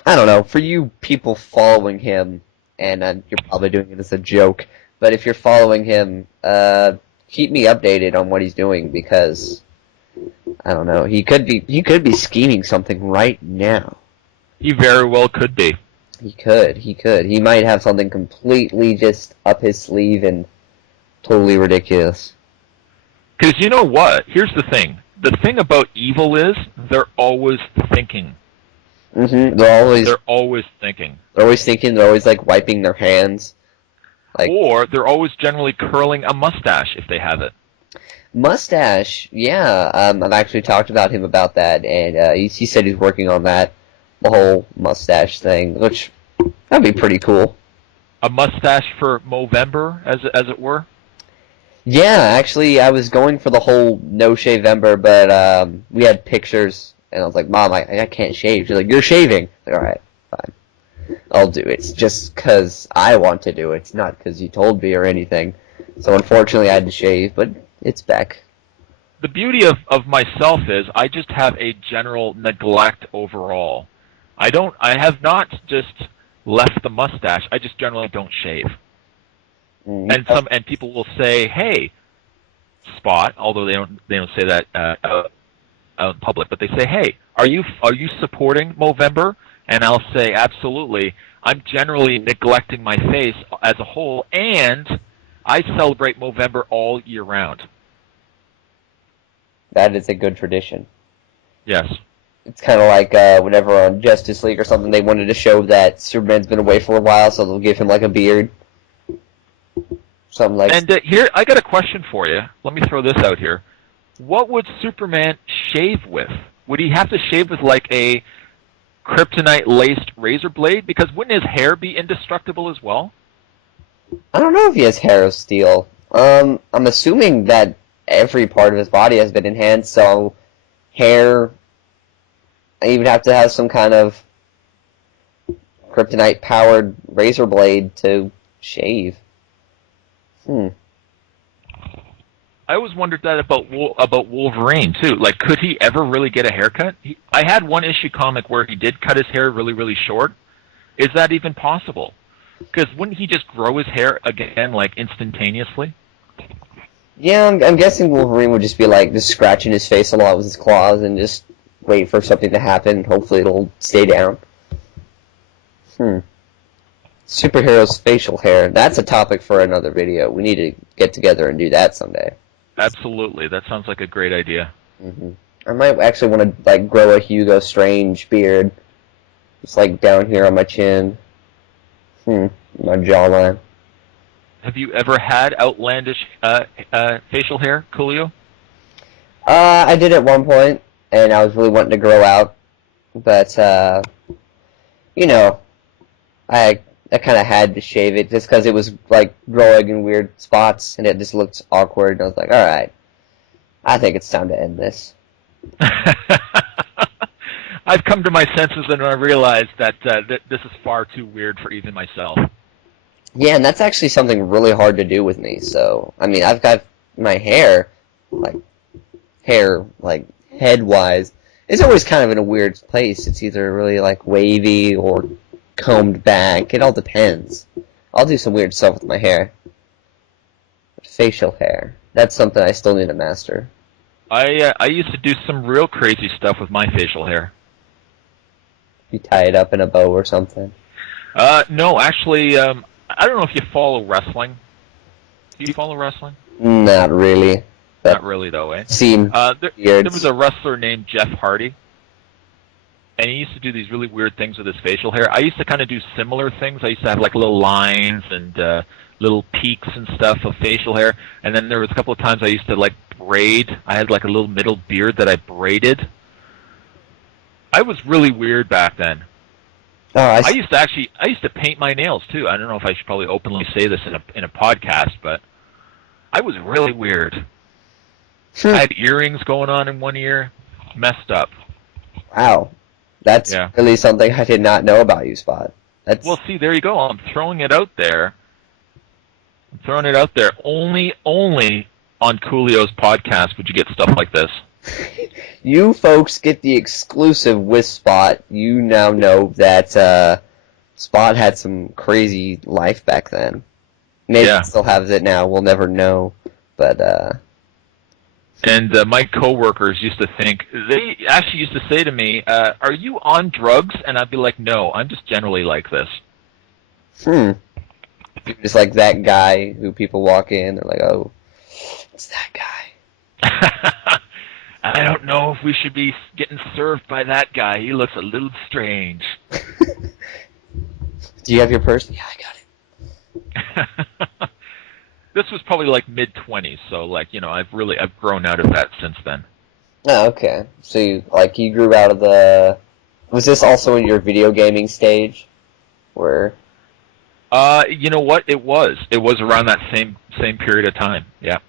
don't know. For you people following him and you're probably doing it as a joke. But if you're following him, keep me updated on what he's doing because I don't know. He could be scheming something right now. He very well could be. He could. He might have something completely just up his sleeve and totally ridiculous. Because you know what? Here's the thing. The thing about evil is they're always thinking. Mm-hmm. They're always thinking. They're always thinking. They're always like wiping their hands. Or they're always generally curling a mustache if they have it. Mustache, yeah. I've actually talked about him about that, and he said he's working on that, the whole mustache thing, which that'd be pretty cool. A mustache for Movember, as it were. Yeah, actually, I was going for the whole no-shave-ember, but we had pictures, and I was like, Mom, I can't shave. She's like, you're shaving. Like, all right, fine. I'll do it. It's just because I want to do it. It's not because you told me or anything. So unfortunately, I had to shave, but it's back. The beauty of myself is I just have a general neglect overall. I have not just left the mustache. I just generally don't shave. And people will say, "Hey, Spot," although they don't say that out in public, but they say, "Hey, are you supporting Movember?" And I'll say, "Absolutely. I'm generally neglecting my face as a whole, and I celebrate Movember all year round." That is a good tradition. Yes. It's kind of like whenever on Justice League or something, they wanted to show that Superman's been away for a while, so they'll give him like a beard. Something like. And here, I got a question for you. Let me throw this out here. What would Superman shave with? Would he have to shave with like a kryptonite-laced razor blade? Because wouldn't his hair be indestructible as well? I don't know if he has hair of steel. I'm assuming that every part of his body has been enhanced, so hair. I even have to have some kind of kryptonite-powered razor blade to shave. I always wondered that about Wolverine too. Like, could he ever really get a haircut? I had one issue comic where he did cut his hair really, really short. Is that even possible? Because wouldn't he just grow his hair again, like instantaneously? Yeah, I'm guessing Wolverine would just be like just scratching his face a lot with his claws and just wait for something to happen. Hopefully, it'll stay down. Superheroes' facial hair. That's a topic for another video. We need to get together and do that someday. Absolutely. That sounds like a great idea. I might actually want to like grow a Hugo Strange beard. Just like down here on my chin. My jawline. Have you ever had outlandish facial hair, Coolio? I did at one point, and I was really wanting to grow out. But, you know, I kind of had to shave it just because it was like growing in weird spots and it just looked awkward. And I was like, all right, I think it's time to end this. I've come to my senses and I realized that this is far too weird for even myself. Yeah, and that's actually something really hard to do with me. So, I mean, I've got my hair head-wise. It's always kind of in a weird place. It's either really like wavy or combed back. It all depends. I'll do some weird stuff with my hair. Facial hair. That's something I still need to master. I used to do some real crazy stuff with my facial hair. You tie it up in a bow or something? No, actually, I don't know if you follow wrestling. Do you follow wrestling? Not really. Not really, though, eh? There was a wrestler named Jeff Hardy. And he used to do these really weird things with his facial hair. I used to kind of do similar things. I used to have like little lines and little peaks and stuff of facial hair. And then there was a couple of times I used to like braid. I had like a little middle beard that I braided. I was really weird back then. Oh, I used to paint my nails too. I don't know if I should probably openly say this in a podcast, but I was really weird. I had earrings going on in one ear, messed up. Wow. That's really something I did not know about you, Spot. Well, see, there you go. I'm throwing it out there. Only on Coolio's podcast would you get stuff like this. You folks get the exclusive with Spot. You now know that Spot had some crazy life back then. Maybe Yeah. he still has it now. We'll never know. But And my coworkers used to think, they actually used to say to me, "Are you on drugs?" And I'd be like, "No, I'm just generally like this." You're just like that guy who people walk in, they're like, oh, it's that guy. I don't know if we should be getting served by that guy. He looks a little strange. Do you have your purse? Yeah, I got it. This was probably like mid-20s, so like, I've grown out of that since then. Oh, okay. So you grew out of the... Was this also in your video gaming stage? Where... You know what? It was. It was around that same period of time. Yeah.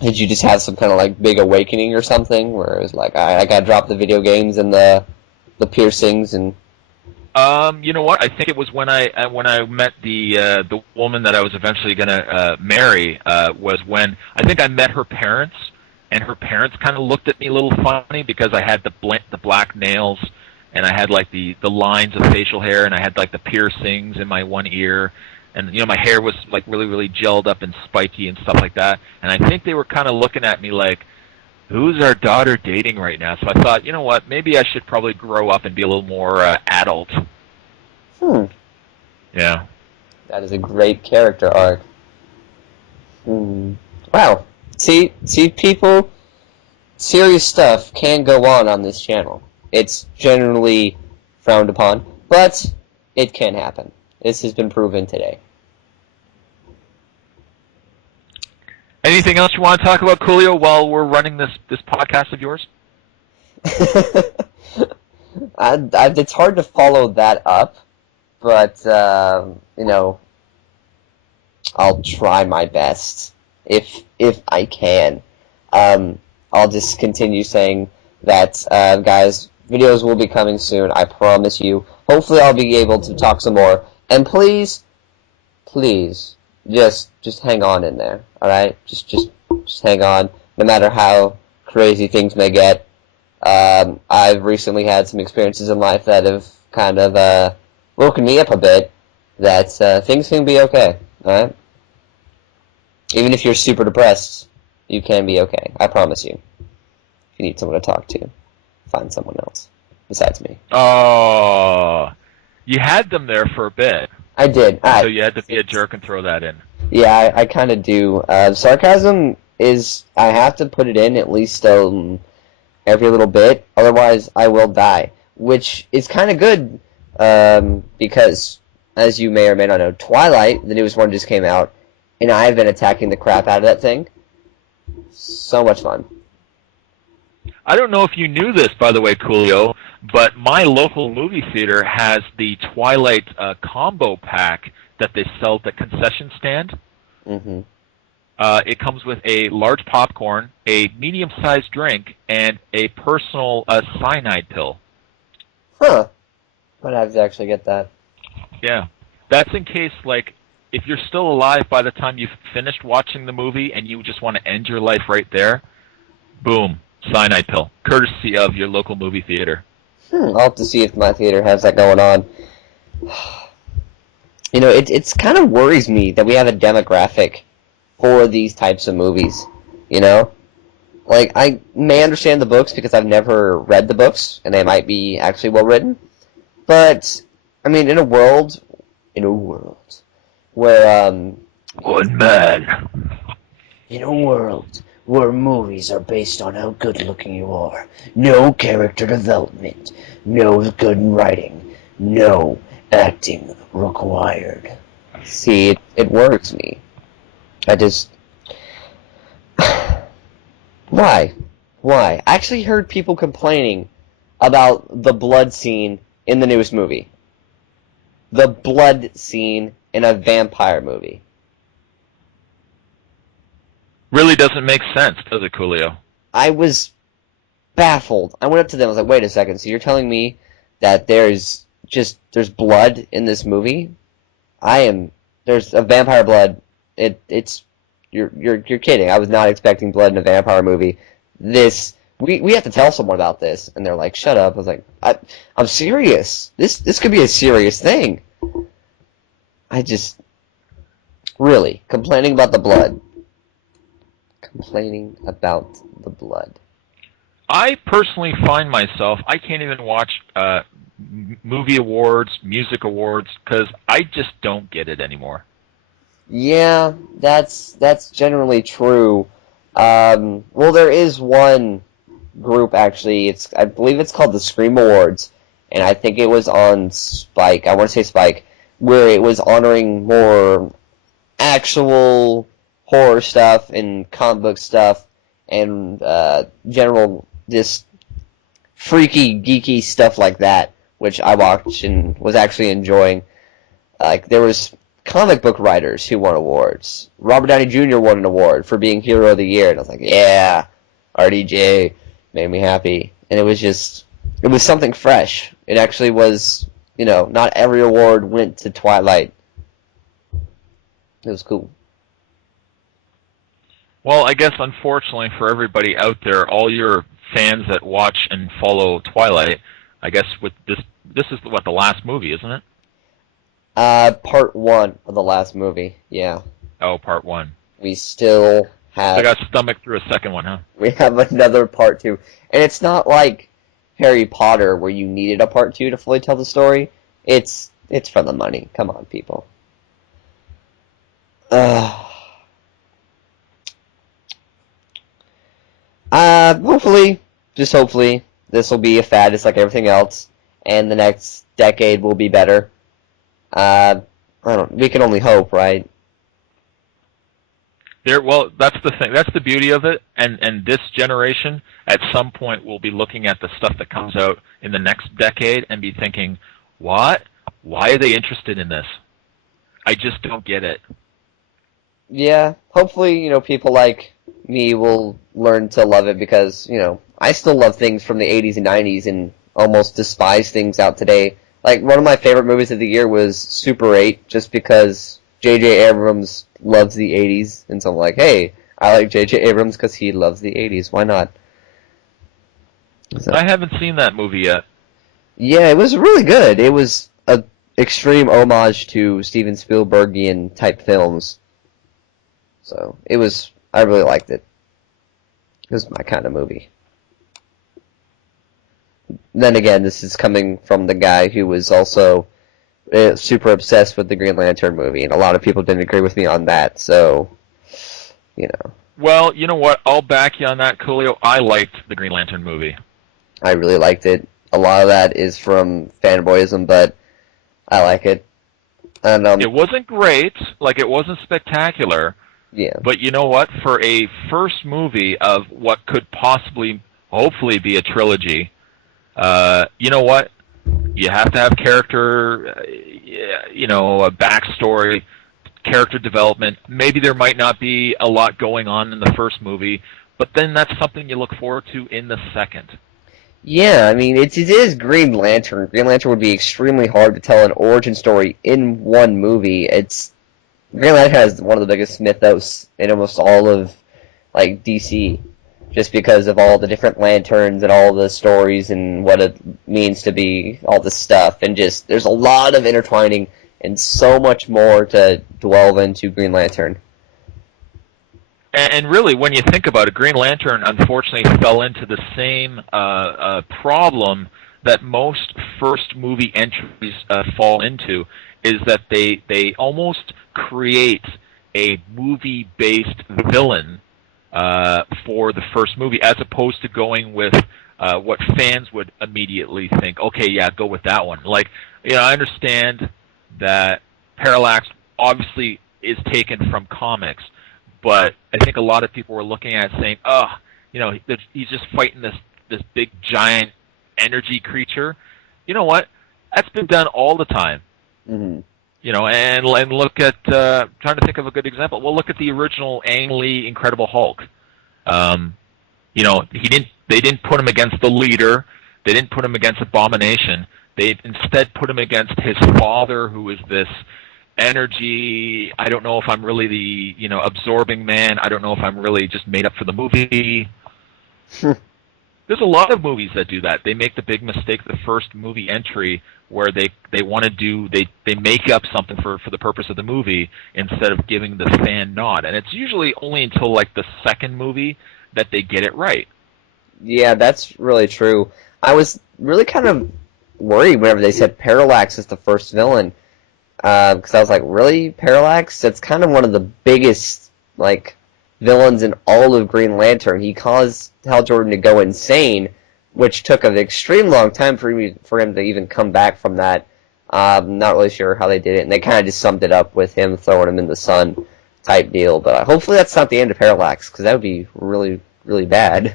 Did you just have some kind of like big awakening or something, where it was like, I gotta drop the video games and the piercings and... You know what? I think it was when I met the woman that I was eventually gonna marry. Was when I think I met her parents, and her parents kind of looked at me a little funny because I had the black nails, and I had like the lines of facial hair, and I had like the piercings in my one ear, and my hair was like really gelled up and spiky and stuff like that. And I think they were kind of looking at me like, who's our daughter dating right now? So I thought, you know what, maybe I should probably grow up and be a little more adult. Yeah. That is a great character arc. Wow. See, people, serious stuff can go on this channel. It's generally frowned upon, but it can happen. This has been proven today. Anything else you want to talk about, Coolio, while we're running this podcast of yours? It's hard to follow that up, but I'll try my best if I can. I'll just continue saying that, guys, videos will be coming soon. I promise you. Hopefully, I'll be able to talk some more. And please, just hang on in there. All right, just hang on. No matter how crazy things may get. I've recently had some experiences in life that have kind of woken me up a bit. That things can be okay. All right. Even if you're super depressed, you can be okay. I promise you. If you need someone to talk to, find someone else besides me. Oh, you had them there for a bit. I did. So you had to be a jerk and throw that in. Yeah, I kind of do. Sarcasm is, I have to put it in at least every little bit, otherwise I will die. Which is kind of good, because, as you may or may not know, Twilight, the newest one, just came out, and I've been attacking the crap out of that thing. So much fun. I don't know if you knew this, by the way, Coolio, but my local movie theater has the Twilight combo pack that they sell at the concession stand. Mm-hmm. It comes with a large popcorn, a medium-sized drink, and a personal cyanide pill. Huh. Might have to actually get that. Yeah. That's in case, like, if you're still alive by the time you've finished watching the movie and you just want to end your life right there, boom, cyanide pill, courtesy of your local movie theater. I'll have to see if my theater has that going on. It's kind of worries me that we have a demographic for these types of movies, Like, I may understand the books because I've never read the books, and they might be actually well written. But, I mean, in a world where, One man. in a world where movies are based on how good looking you are, no character development, no good writing, no acting required. See, it works me. I just... Why? I actually heard people complaining about the blood scene in the newest movie. The blood scene in a vampire movie. Really doesn't make sense, does it, Coolio? I was baffled. I went up to them, I was like, wait a second, so you're telling me that there's blood in this movie? There's a vampire blood. You're kidding. I was not expecting blood in a vampire movie. We we have to tell someone about this, and they're like, shut up. I was like, I'm serious. This could be a serious thing. I just really complaining about the blood. Complaining about the blood. I personally find myself, I can't even watch movie awards, music awards, because I just don't get it anymore. Yeah, that's generally true. Well, there is one group actually. I believe it's called the Scream Awards, and I think it was on Spike. I want to say Spike, where it was honoring more actual horror stuff and comic book stuff and general just freaky geeky stuff like that, which I watched and was actually enjoying. Like there was comic book writers who won awards. Robert Downey Jr. won an award for being Hero of the Year, and I was like, yeah, RDJ made me happy. And it was something fresh. It actually was, not every award went to Twilight. It was cool. Well, I guess unfortunately for everybody out there, all your fans that watch and follow Twilight, I guess with this is what, the last movie, isn't it? Part one of the last movie, yeah. Oh, part one. We still I have got stomach through a second one, huh? we have another part two. And it's not like Harry Potter where you needed a part two to fully tell the story. It's for the money. Come on, people. Hopefully, just hopefully, this will be a fad just like everything else, and the next decade will be better. We can only hope, right? Well, that's the thing. That's the beauty of it. And this generation, at some point, will be looking at the stuff that comes out in the next decade and be thinking, what? Why are they interested in this? I just don't get it. Yeah, hopefully, people like me will learn to love it because, I still love things from the 80s and 90s and almost despise things out today. Like, one of my favorite movies of the year was Super 8, just because J.J. Abrams loves the 80s, and so I'm like, hey, I like J.J. Abrams because he loves the 80s, why not? So, I haven't seen that movie yet. yeah, it was really good. It was a extreme homage to Steven Spielbergian type films. So, I really liked it. It was my kind of movie. Then again, this is coming from the guy who was also super obsessed with the Green Lantern movie, and a lot of people didn't agree with me on that, so, Well, you know what? I'll back you on that, Coolio. I liked the Green Lantern movie. I really liked it. A lot of that is from fanboyism, but I like it. And It wasn't great, like it wasn't spectacular, yeah. but you know what? For a first movie of what could possibly, hopefully, be a trilogy, you know what? You have to have character, a backstory, character development. Maybe there might not be a lot going on in the first movie, but then that's something you look forward to in the second. Yeah, I mean, it is Green Lantern. Green Lantern would be extremely hard to tell an origin story in one movie. Green Lantern has one of the biggest mythos in almost all of, like, DC, just because of all the different lanterns and all the stories and what it means to be all this stuff, and just, there's a lot of intertwining and so much more to delve into Green Lantern. And really, when you think about it, Green Lantern unfortunately fell into the same problem that most first movie entries fall into, is that they almost create a movie-based villain for the first movie, as opposed to going with what fans would immediately think, okay, yeah, go with that one. Like, I understand that Parallax obviously is taken from comics, but I think a lot of people were looking at it saying, he's just fighting this big, giant energy creature. You know what? That's been done all the time. Mm-hmm. And look at, trying to think of a good example. Well, look at the original Ang Lee Incredible Hulk. They didn't put him against the leader. They didn't put him against Abomination. They instead put him against his father, who is this energy. I don't know if I'm really the absorbing man. I don't know if I'm really just made up for the movie. There's a lot of movies that do that. They make the big mistake the first movie entry where they want to do they make up something for the purpose of the movie instead of giving the fan nod. And it's usually only until like the second movie that they get it right. Yeah, that's really true. I was really kind of worried whenever they said Parallax is the first villain, because I was like, really, Parallax? That's kind of one of the biggest like villains in all of Green Lantern. He caused Hal Jordan to go insane, which took an extreme long time for him to even come back from that. Not really sure how they did it, and they kind of just summed it up with him throwing him in the sun type deal. But hopefully that's not the end of Parallax, because that would be really, really bad.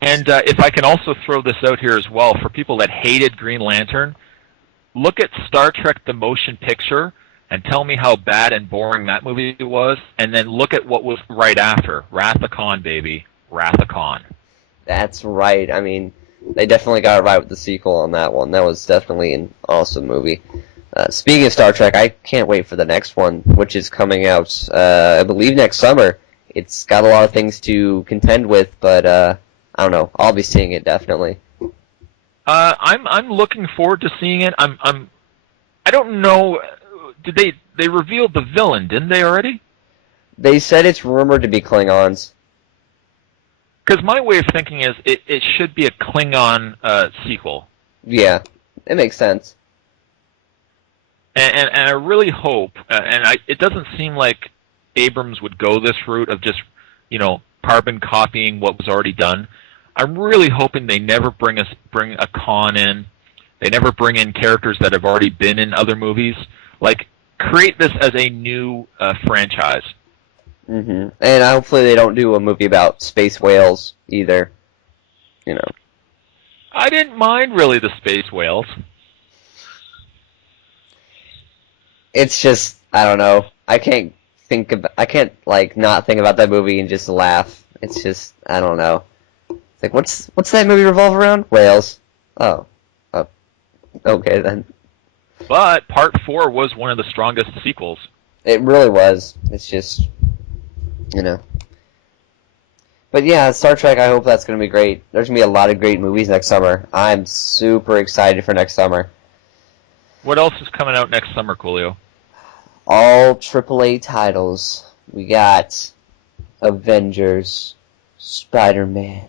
And if I can also throw this out here as well, for people that hated Green Lantern, look at Star Trek the Motion Picture and tell me how bad and boring that movie was, and then look at what was right after. Wrath of Khan, baby. Wrath of Khan. That's right. I mean, they definitely got it right with the sequel on that one. That was definitely an awesome movie. Speaking of Star Trek, I can't wait for the next one, which is coming out, I believe, next summer. It's got a lot of things to contend with, but I don't know. I'll be seeing it definitely. I'm looking forward to seeing it. I don't know. Did they revealed the villain? Didn't they already? They said it's rumored to be Klingons. Because my way of thinking is it should be a Klingon sequel. Yeah, it makes sense. And I really hope, it doesn't seem like Abrams would go this route of just, carbon copying what was already done. I'm really hoping they never bring a Khan in. They never bring in characters that have already been in other movies. Like, create this as a new franchise. Mm-hmm. And hopefully they don't do a movie about space whales either. I didn't mind really the space whales. It's just, I don't know. I can't not think about that movie and just laugh. It's just, I don't know. It's like, what's that movie revolve around? Whales. Oh, okay then. But Part 4 was one of the strongest sequels. It really was. It's just, But yeah, Star Trek, I hope that's going to be great. There's going to be a lot of great movies next summer. I'm super excited for next summer. What else is coming out next summer, Coolio? All AAA titles. We got Avengers, Spider-Man,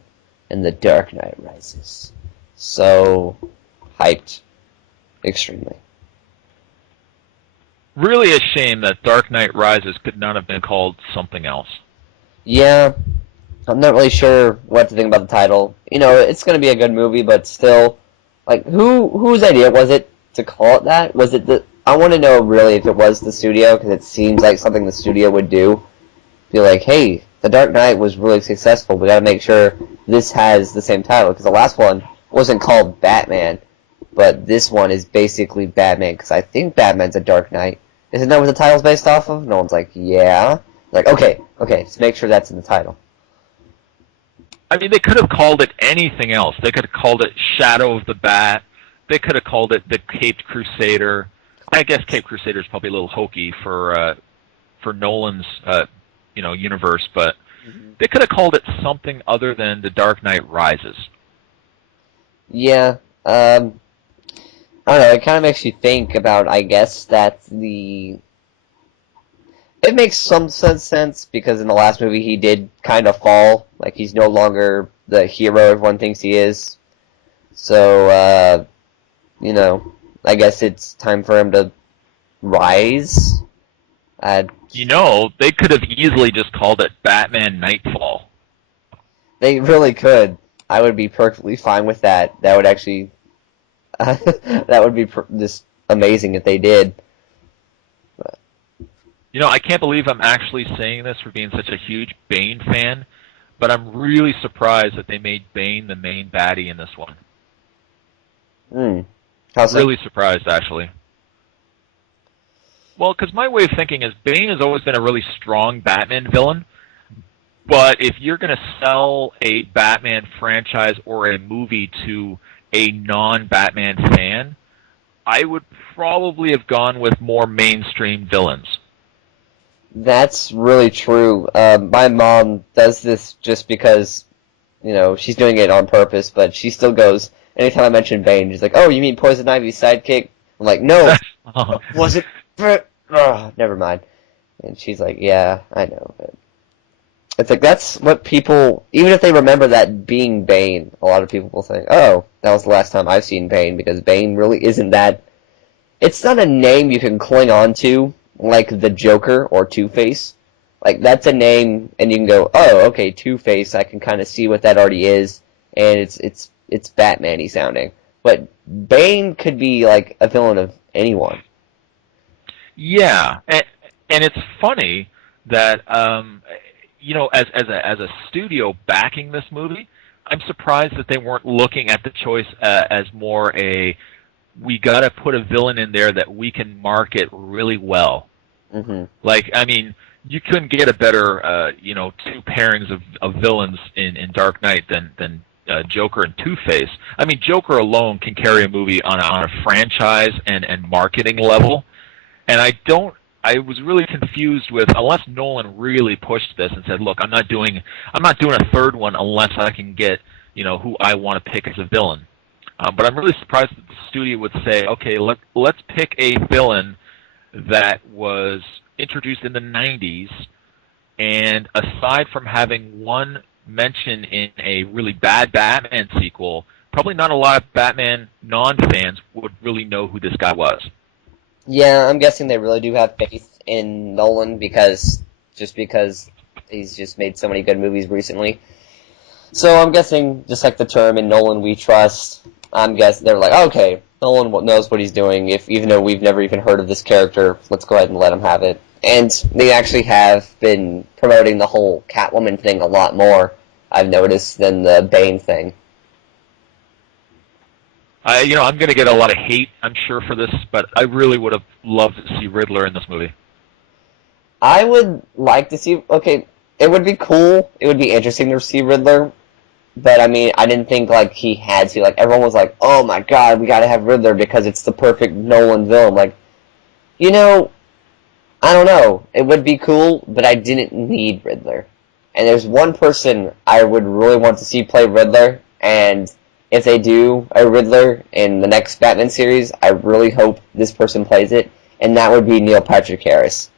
and The Dark Knight Rises. So hyped. Extremely. Really a shame that Dark Knight Rises could not have been called something else. Yeah, I'm not really sure what to think about the title. It's going to be a good movie, but still, like, whose idea was it to call it that? Was it I want to know really if it was the studio, because it seems like something the studio would do. Be like, hey, The Dark Knight was really successful. We got to make sure this has the same title, because the last one wasn't called Batman, but this one is basically Batman, because I think Batman's a Dark Knight. Isn't that what the title's based off of? No one's like, yeah. Like, okay, let's make sure that's in the title. I mean, they could have called it anything else. They could have called it Shadow of the Bat. They could have called it the Caped Crusader. I guess Caped Crusader is probably a little hokey for Nolan's universe, but they could have called it something other than The Dark Knight Rises. Yeah, I don't know. It kind of makes you think about, I guess, that it makes some sense because in the last movie he did kind of fall. Like, he's no longer the hero everyone thinks he is. So, I guess it's time for him to rise. They could have easily just called it Batman Nightfall. They really could. I would be perfectly fine with that. That would actually... that would be just amazing if they did. But. I can't believe I'm actually saying this for being such a huge Bane fan, but I'm really surprised that they made Bane the main baddie in this one. How so? Really surprised, actually. Well, because my way of thinking is Bane has always been a really strong Batman villain, but if you're going to sell a Batman franchise or a movie to a non-Batman fan, I would probably have gone with more mainstream villains. That's really true. My mom does this just because, she's doing it on purpose, but she still goes, anytime I mention Bane, she's like, oh, you mean Poison Ivy's sidekick? I'm like, no, was it? Never mind. And she's like, yeah, I know. It's like, that's what people, even if they remember that being Bane, a lot of people will think, oh, that was the last time I've seen Bane, because Bane really isn't that, it's not a name you can cling on to, like the Joker or Two-Face. Like, that's a name, and you can go, oh, okay, Two-Face, I can kind of see what that already is, and it's Batman-y sounding. But Bane could be, like, a villain of anyone. Yeah, and it's funny that as a studio backing this movie, I'm surprised that they weren't looking at the choice as more we got to put a villain in there that we can market really well. Mm-hmm. Like, I mean, you couldn't get a better two pairings of villains in Dark Knight than Joker and Two-Face. I mean, Joker alone can carry a movie on a franchise and marketing level. And I was really confused with, unless Nolan really pushed this and said, look, I'm not doing a third one unless I can get, who I want to pick as a villain. But I'm really surprised that the studio would say, okay, let's pick a villain that was introduced in the 90s, and aside from having one mention in a really bad Batman sequel, probably not a lot of Batman non-fans would really know who this guy was. Yeah, I'm guessing they really do have faith in Nolan because he's just made so many good movies recently. So I'm guessing, just like the term "in Nolan we trust," I'm guessing they're like, okay, Nolan knows what he's doing. Even though we've never even heard of this character, let's go ahead and let him have it. And they actually have been promoting the whole Catwoman thing a lot more, I've noticed, than the Bane thing. I'm going to get a lot of hate, I'm sure, for this, but I really would have loved to see Riddler in this movie. I would like to see. Okay, it would be cool. It would be interesting to see Riddler, but I mean, I didn't think like he had to. Like everyone was like, "Oh my God, we got to have Riddler because it's the perfect Nolan villain." Like, I don't know. It would be cool, but I didn't need Riddler. And there's one person I would really want to see play Riddler, and if they do a Riddler in the next Batman series, I really hope this person plays it, and that would be Neil Patrick Harris.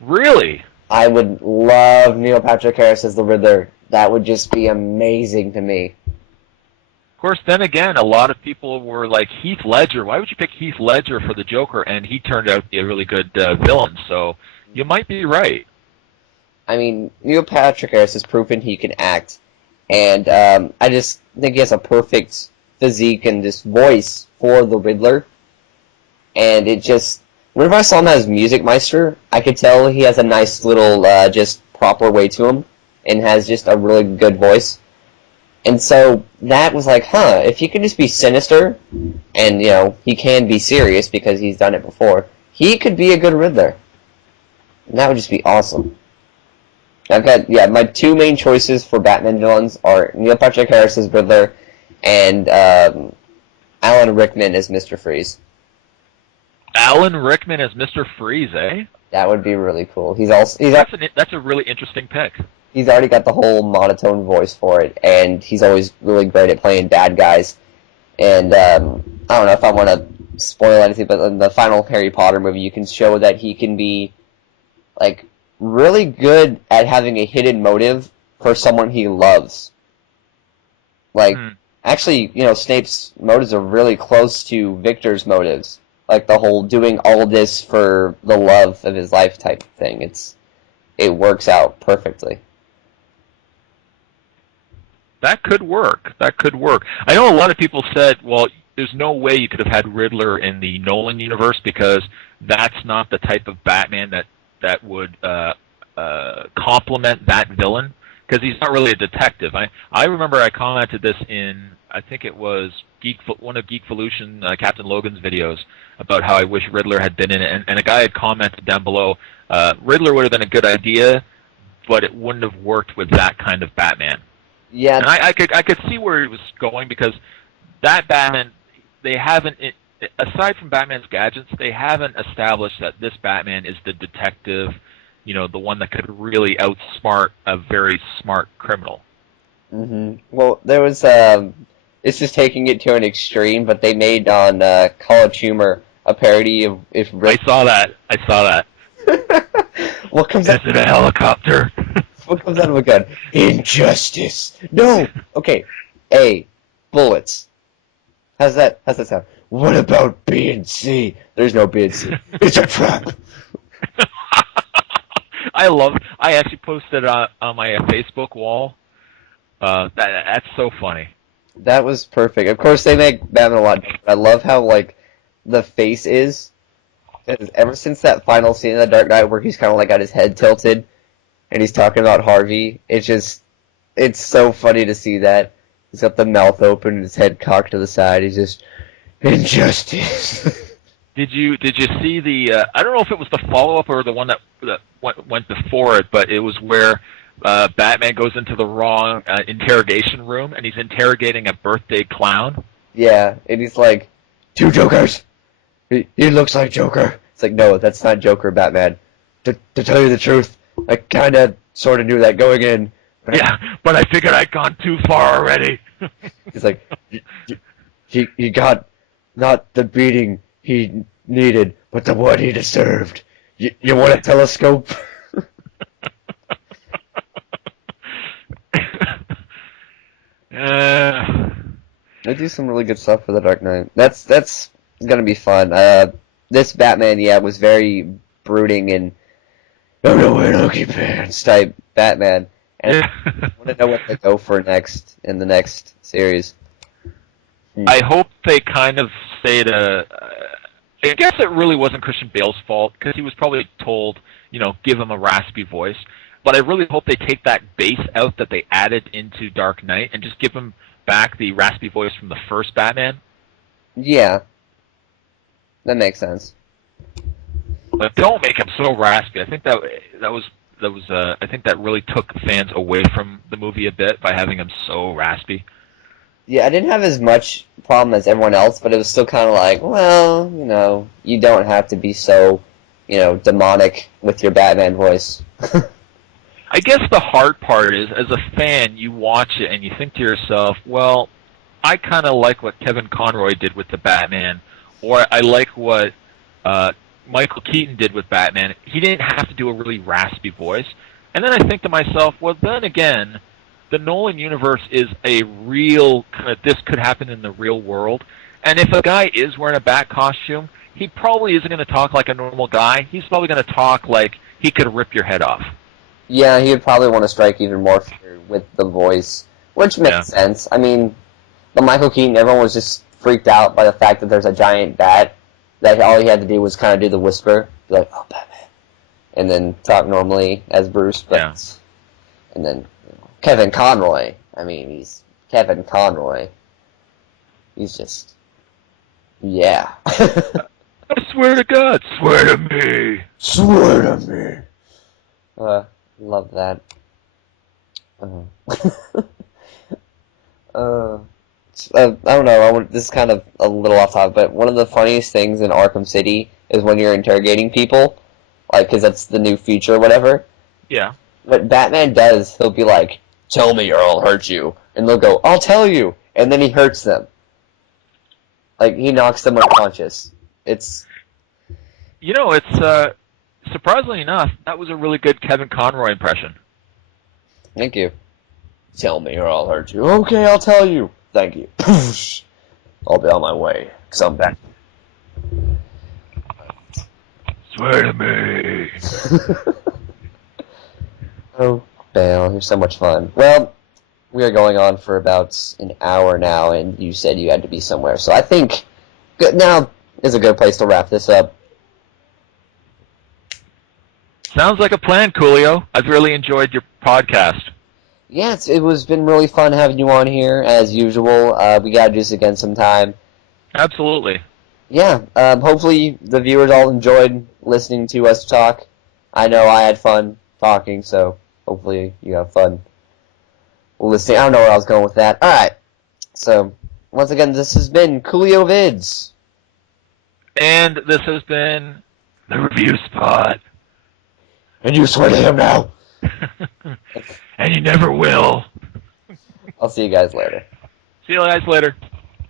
Really? I would love Neil Patrick Harris as the Riddler. That would just be amazing to me. Of course, then again, a lot of people were like, Heath Ledger, why would you pick Heath Ledger for the Joker? And he turned out to be a really good villain, so you might be right. I mean, Neil Patrick Harris has proven he can act, and I just think he has a perfect physique and this voice for the Riddler. And it just, whenever I saw him as Music Meister, I could tell he has a nice little, just proper way to him, and has just a really good voice. And so that was like, if he can just be sinister, and, he can be serious because he's done it before, he could be a good Riddler. And that would just be awesome. I've got, my two main choices for Batman villains are Neil Patrick Harris as Riddler, and Alan Rickman as Mr. Freeze. Alan Rickman as Mr. Freeze, eh? That would be really cool. That's a really interesting pick. He's already got the whole monotone voice for it, and he's always really great at playing bad guys. And I don't know if I want to spoil anything, but in the final Harry Potter movie, you can show that he can be like really good at having a hidden motive for someone he loves. Like, actually, Snape's motives are really close to Victor's motives. Like the whole doing all this for the love of his life type thing. It works out perfectly. That could work. I know a lot of people said, well, there's no way you could have had Riddler in the Nolan universe because that's not the type of Batman that would complement that villain, because he's not really a detective. I remember I commented this in, I think it was one of Geekvolution, Captain Logan's videos, about how I wish Riddler had been in it, and a guy had commented down below, Riddler would have been a good idea, but it wouldn't have worked with that kind of Batman. Yeah, and I could see where he was going, because that Batman, they haven't, aside from Batman's gadgets, they haven't established that this Batman is the detective, the one that could really outsmart a very smart criminal. Well, there was it's just taking it to an extreme, but they made on College Humor a parody of if I Rick. saw that. I saw that. what comes Is out? it a helicopter? What comes out of a gun? Injustice. No. Okay. A. Bullets. How's that sound? What about B and C? There's no B and C. It's a trap. I actually posted on my Facebook wall. That's so funny. That was perfect. Of course, they make Batman a lot. I love how like the face is. 'Cause ever since that final scene in The Dark Knight where he's kind of like got his head tilted and he's talking about Harvey, it's so funny to see that. He's got the mouth open and his head cocked to the side. He's just injustice. Did you see the? I don't know if it was the follow up or the one that went before it, but it was where Batman goes into the wrong interrogation room and he's interrogating a birthday clown. Yeah, and he's like, two Jokers. He looks like Joker. It's like, no, that's not Joker, Batman. To tell you the truth, I kind of sort of knew that going in. But But I figured I'd gone too far already. he's like, he got not the beating he needed, but the one he deserved. You want a telescope? They do some really good stuff for the Dark Knight. That's gonna be fun. This Batman, yeah, was very brooding and oh no, wear Loki pants type Batman. And I want to know what they go for next in the next series. I hope they kind of say to. I guess it really wasn't Christian Bale's fault because he was probably told, give him a raspy voice. But I really hope they take that bass out that they added into Dark Knight and just give him back the raspy voice from the first Batman. Yeah, that makes sense. But don't make him so raspy. I think that was I think that really took fans away from the movie a bit by having him so raspy. Yeah, I didn't have as much problem as everyone else, but it was still kind of like, well, you don't have to be so, demonic with your Batman voice. I guess the hard part is, as a fan, you watch it and you think to yourself, well, I kind of like what Kevin Conroy did with the Batman, or I like what Michael Keaton did with Batman. He didn't have to do a really raspy voice. And then I think to myself, well, then again, the Nolan universe is a real kind of, this could happen in the real world. And if a guy is wearing a bat costume, he probably isn't going to talk like a normal guy. He's probably going to talk like he could rip your head off. Yeah, he would probably want to strike even more fear with the voice, which makes sense. I mean, the Michael Keaton, everyone was just freaked out by the fact that there's a giant bat, that all he had to do was kind of do the whisper, be like, oh, Batman, and then talk normally as Bruce, but, and then Kevin Conroy, I mean, he's Kevin Conroy. He's just, yeah. I swear to God, swear to me. Swear to me. Love that. I don't know. This is kind of a little off topic, but one of the funniest things in Arkham City is when you're interrogating people, like, because that's the new feature or whatever. Yeah. What Batman does, he'll be like, "Tell me or I'll hurt you," and they'll go, "I'll tell you," and then he hurts them. Like, he knocks them unconscious. It's... It's surprisingly enough, that was a really good Kevin Conroy impression. Thank you. Tell me or I'll hurt you. Okay, I'll tell you. Thank you. I'll be on my way. 'Cause I'm back. Swear to me. Oh, Bale, you're so much fun. Well, we are going on for about an hour now, and you said you had to be somewhere. So I think now is a good place to wrap this up. Sounds like a plan, Coolio. I've really enjoyed your podcast. Yeah, it was been really fun having you on here, as usual. We got to do this again sometime. Absolutely. Yeah, hopefully the viewers all enjoyed listening to us talk. I know I had fun talking, so hopefully you have fun listening. I don't know where I was going with that. Alright, so once again, this has been Coolio Vids. And this has been The Review Spot. And you swear to him now. And you never will. I'll see you guys later. See you guys later.